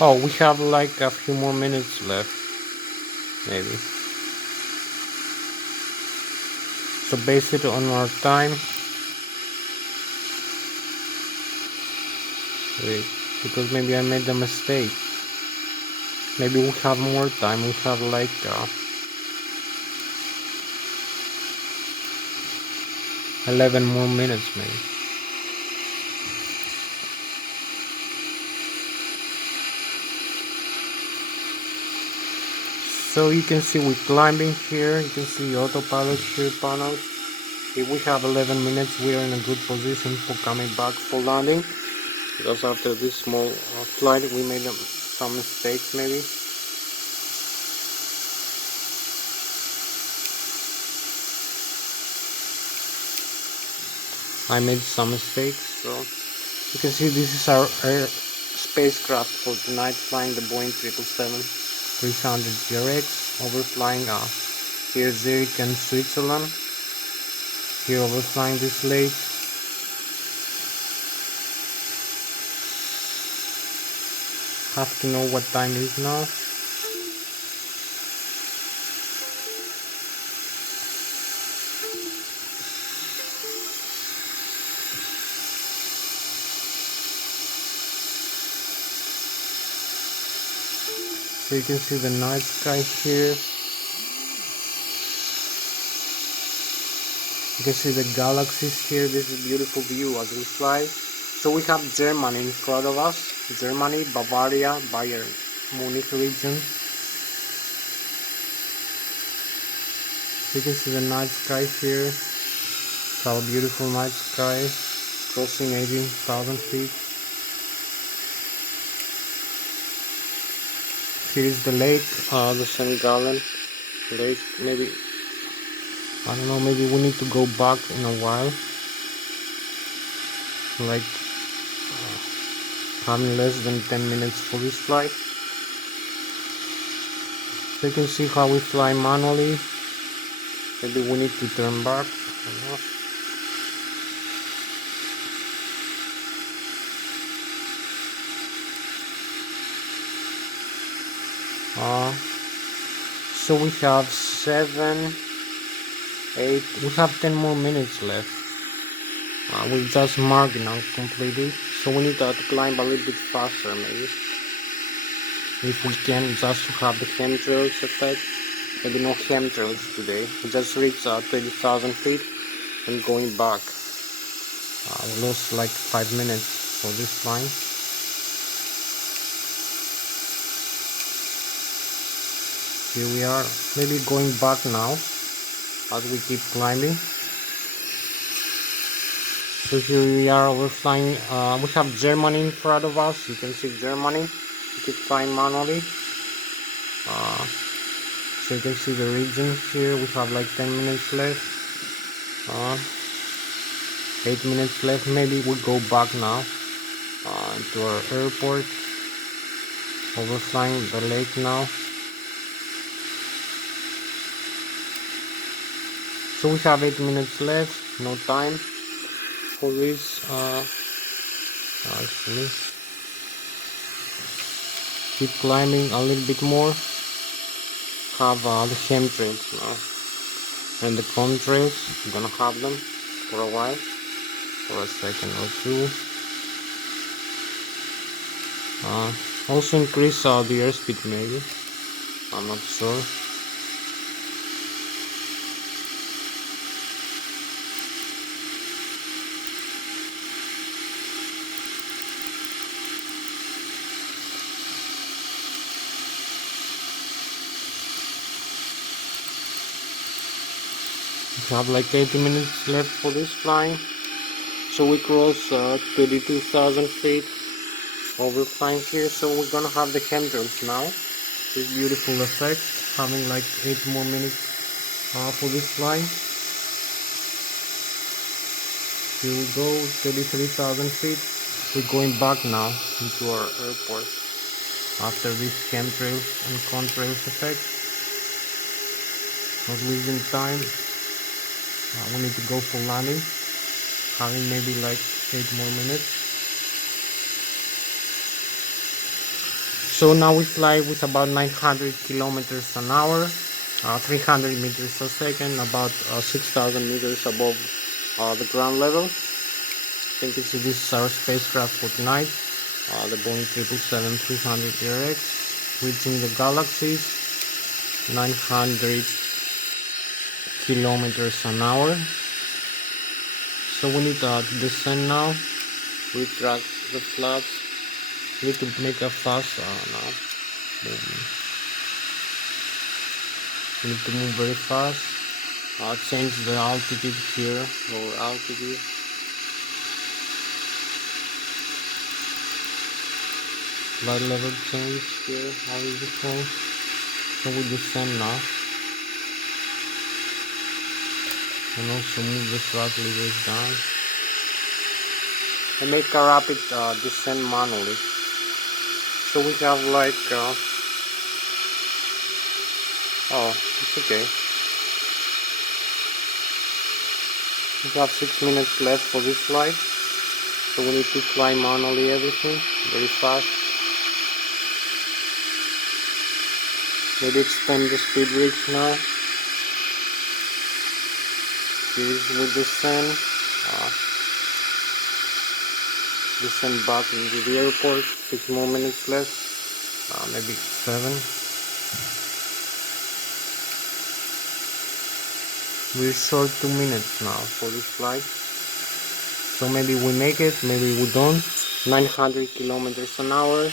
Oh, we have like a few more minutes left, maybe. So base it on our time. Wait, because maybe I made a mistake. Maybe we have more time. We have like 11 more minutes maybe. So you can see we're climbing here. You can see autopilot here panels. If we have 11 minutes, we are in a good position for coming back for landing. Because after this small flight, we made some mistakes maybe. I made some mistakes, so you can see this is our spacecraft for tonight, flying the Boeing 777-300 GRX, overflying here Zurich and Switzerland. Here overflying this lake. Have to know what time it is now. So you can see the night sky here. You can see the galaxies here. This is a beautiful view as we fly. So we have Germany in front of us. Germany, Bavaria, Bayern, Munich region. You can see the night sky here. How beautiful night sky, crossing 18,000 feet. Here is the lake, the St. Gallen lake. Maybe, I don't know, maybe we need to go back in a while. Like having less than 10 minutes for this flight. So you can see how we fly manually. Maybe we need to turn back. So we have 7, 8, we have 10 more minutes left. We just marked now completely, so we need to climb a little bit faster maybe. If we can, just to have the chemtrails effect. Maybe no chemtrails today. We just reached 20,000 feet and going back. We lost like 5 minutes for this flying. Here we are, maybe going back now as we keep climbing. So here we are, we're flying, we have Germany in front of us. You can see Germany. We keep flying manually. So you can see the region here. We have like 10 minutes left. 8 minutes left. Maybe we'll go back now to our airport. Overflying the lake now. So we have 8 minutes left, no time for this. Actually, keep climbing a little bit more. Have the chemtrails now and the contrails. I'm gonna have them for a while, for a second or two. Also increase the airspeed maybe. I'm not sure. We have like 80 minutes left for this flying. So we cross 32,000 feet over flying here. So we're gonna have the chemtrails now. This beautiful effect, having like 8 more minutes for this flying. Here we go, 33,000 feet. We're going back now into our airport after this chemtrails and contrails effect. Not losing time. We need to go for landing, having maybe like 8 more minutes. So now we fly with about 900 kilometers an hour, 300 meters a second, about 6,000 meters above the ground level. I think this is our spacecraft for tonight, the Boeing 777-300 GRX, reaching the galaxies, 900 kilometers an hour. So we need to descend now. We track the flaps. We need to make a fast now movement. We need to move very fast. Change the altitude here, lower altitude. Flight level change here, how is it called? So we descend now. And also move the throttle levers down. And make a rapid descent manually. So we have like, oh, it's okay. We have 6 minutes left for this flight. So we need to fly manually everything, very fast. Maybe extend the speed brakes now. Here is with descend. Descend back into the airport. 6 more minutes left. Maybe 7. We're short 2 minutes now for this flight. So maybe we make it, maybe we don't. 900 kilometers an hour. You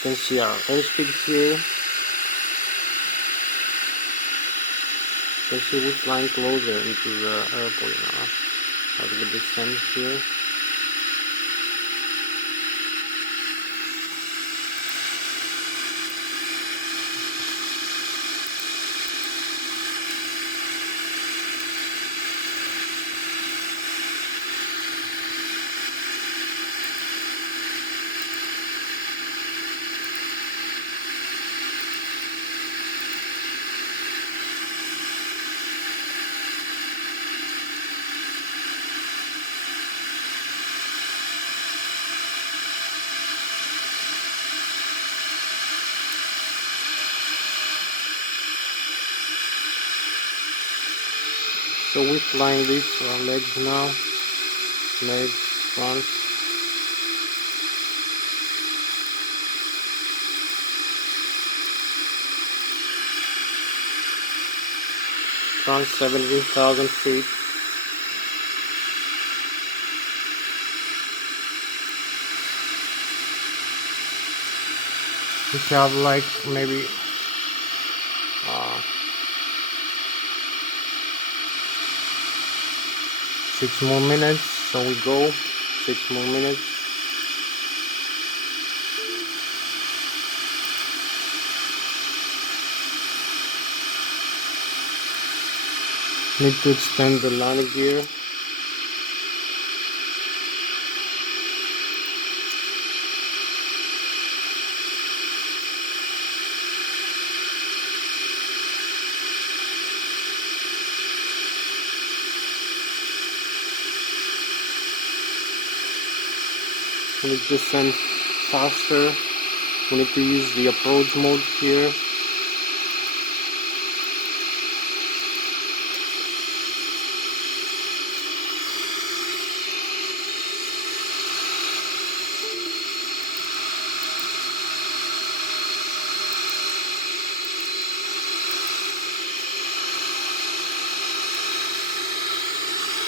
can see our airspeed here. You can see we're flying closer into the airport now. Have the descent here. So we're flying these legs now. Legs, front. Front 17,000 feet. We have like maybe 6 more minutes, so we go 6 more minutes. Need to extend the landing gear. We need to descend faster. We need to use the approach mode here.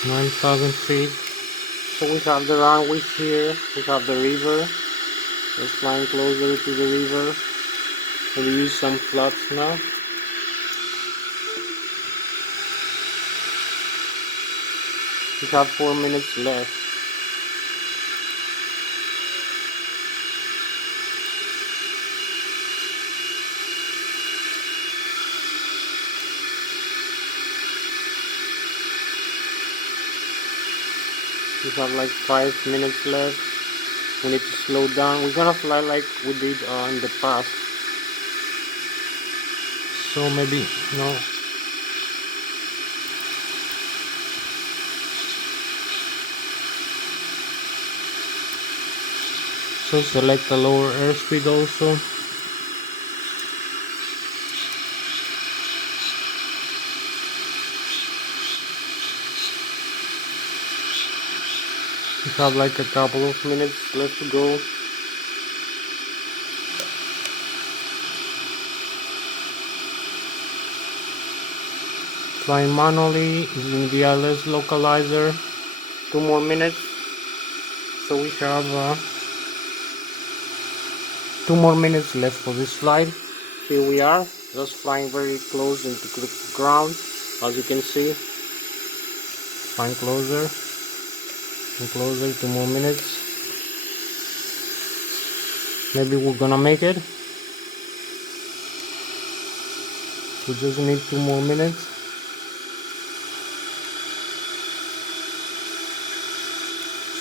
Nine 9,000 feet. So we have the runway here, we have the river. We're flying closer to the river. We'll use some flaps now. We have 4 minutes left. We have like 5 minutes left. We need to slow down. We're gonna fly like we did in the past. So maybe, no. So select the lower airspeed also. We have like a couple of minutes left to go. Flying manually using the Lszh localizer. 2 more minutes. So we have 2 more minutes left for this flight. Here we are. just flying very close into the ground, as you can see. Flying closer and closer, 2 more minutes. Maybe we're gonna make it. We just need 2 more minutes.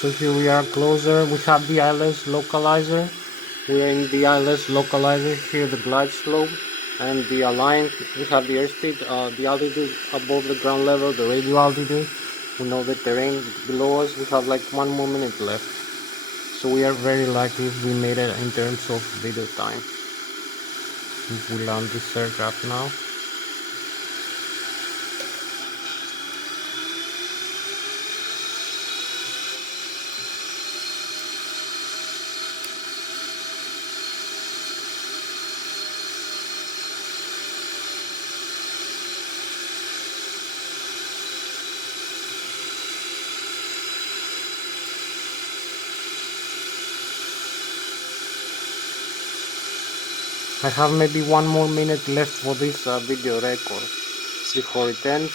So here we are closer. We have the Lszh localizer. We are in the Lszh localizer. Here the glide slope and the align. We have the airspeed, the altitude above the ground level, the radio altitude. We know the terrain below us. We have like 1 more minute left. So we are very lucky if we made it in terms of video time. If we land this aircraft now. I have maybe 1 more minute left for this video record before it ends.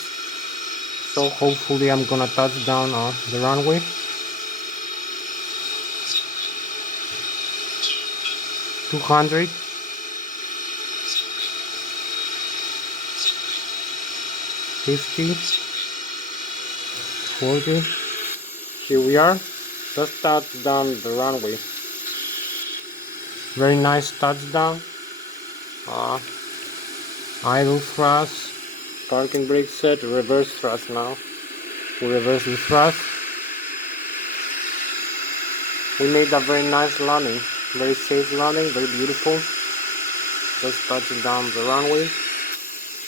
So hopefully I'm gonna touch down the runway. $200. 50. 40. Here we are. Just touched down the runway. Very nice touchdown. Idle thrust, parking brake set, reverse thrust now. We reverse the thrust. We made a very nice landing, very safe landing, very beautiful. Just touching down the runway.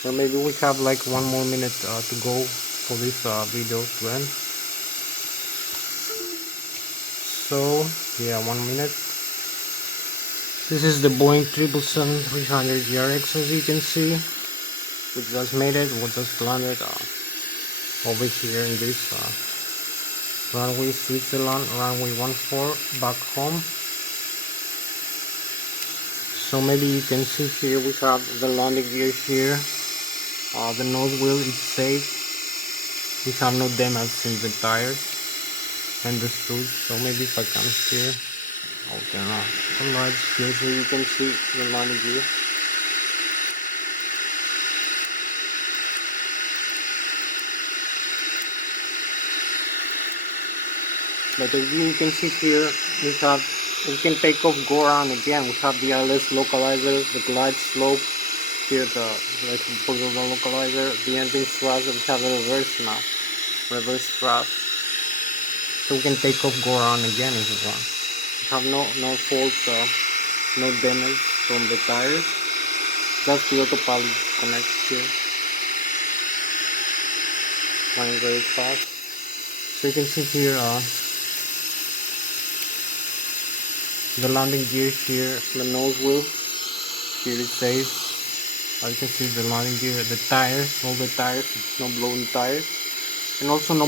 Or maybe we have like 1 more minute to go for this video to end. So yeah, 1 minute. This is the Boeing 777-300 ERX, as you can see. We just made it. We just landed over here in this runway Switzerland, runway 14, back home. So maybe you can see here we have the landing gear here. The nose wheel is safe. We have no damage in the tires and the screws. So maybe if I come here, I'll turn off the lights here so you can see the landing gear. But as you can see here, we can take off, go around again. We have the Lszh localizer, the glide slope, here the localizer, the engine thrust. We have the reverse now, reverse thrust. So we can take off, go around again if we want. We have no faults, no damage from the tires. Just the autopilot connects here. Flying very fast. So you can see here the landing gear here, the nose wheel here is safe. As you can see the landing gear, the tires, all the tires, no blown tires, and also no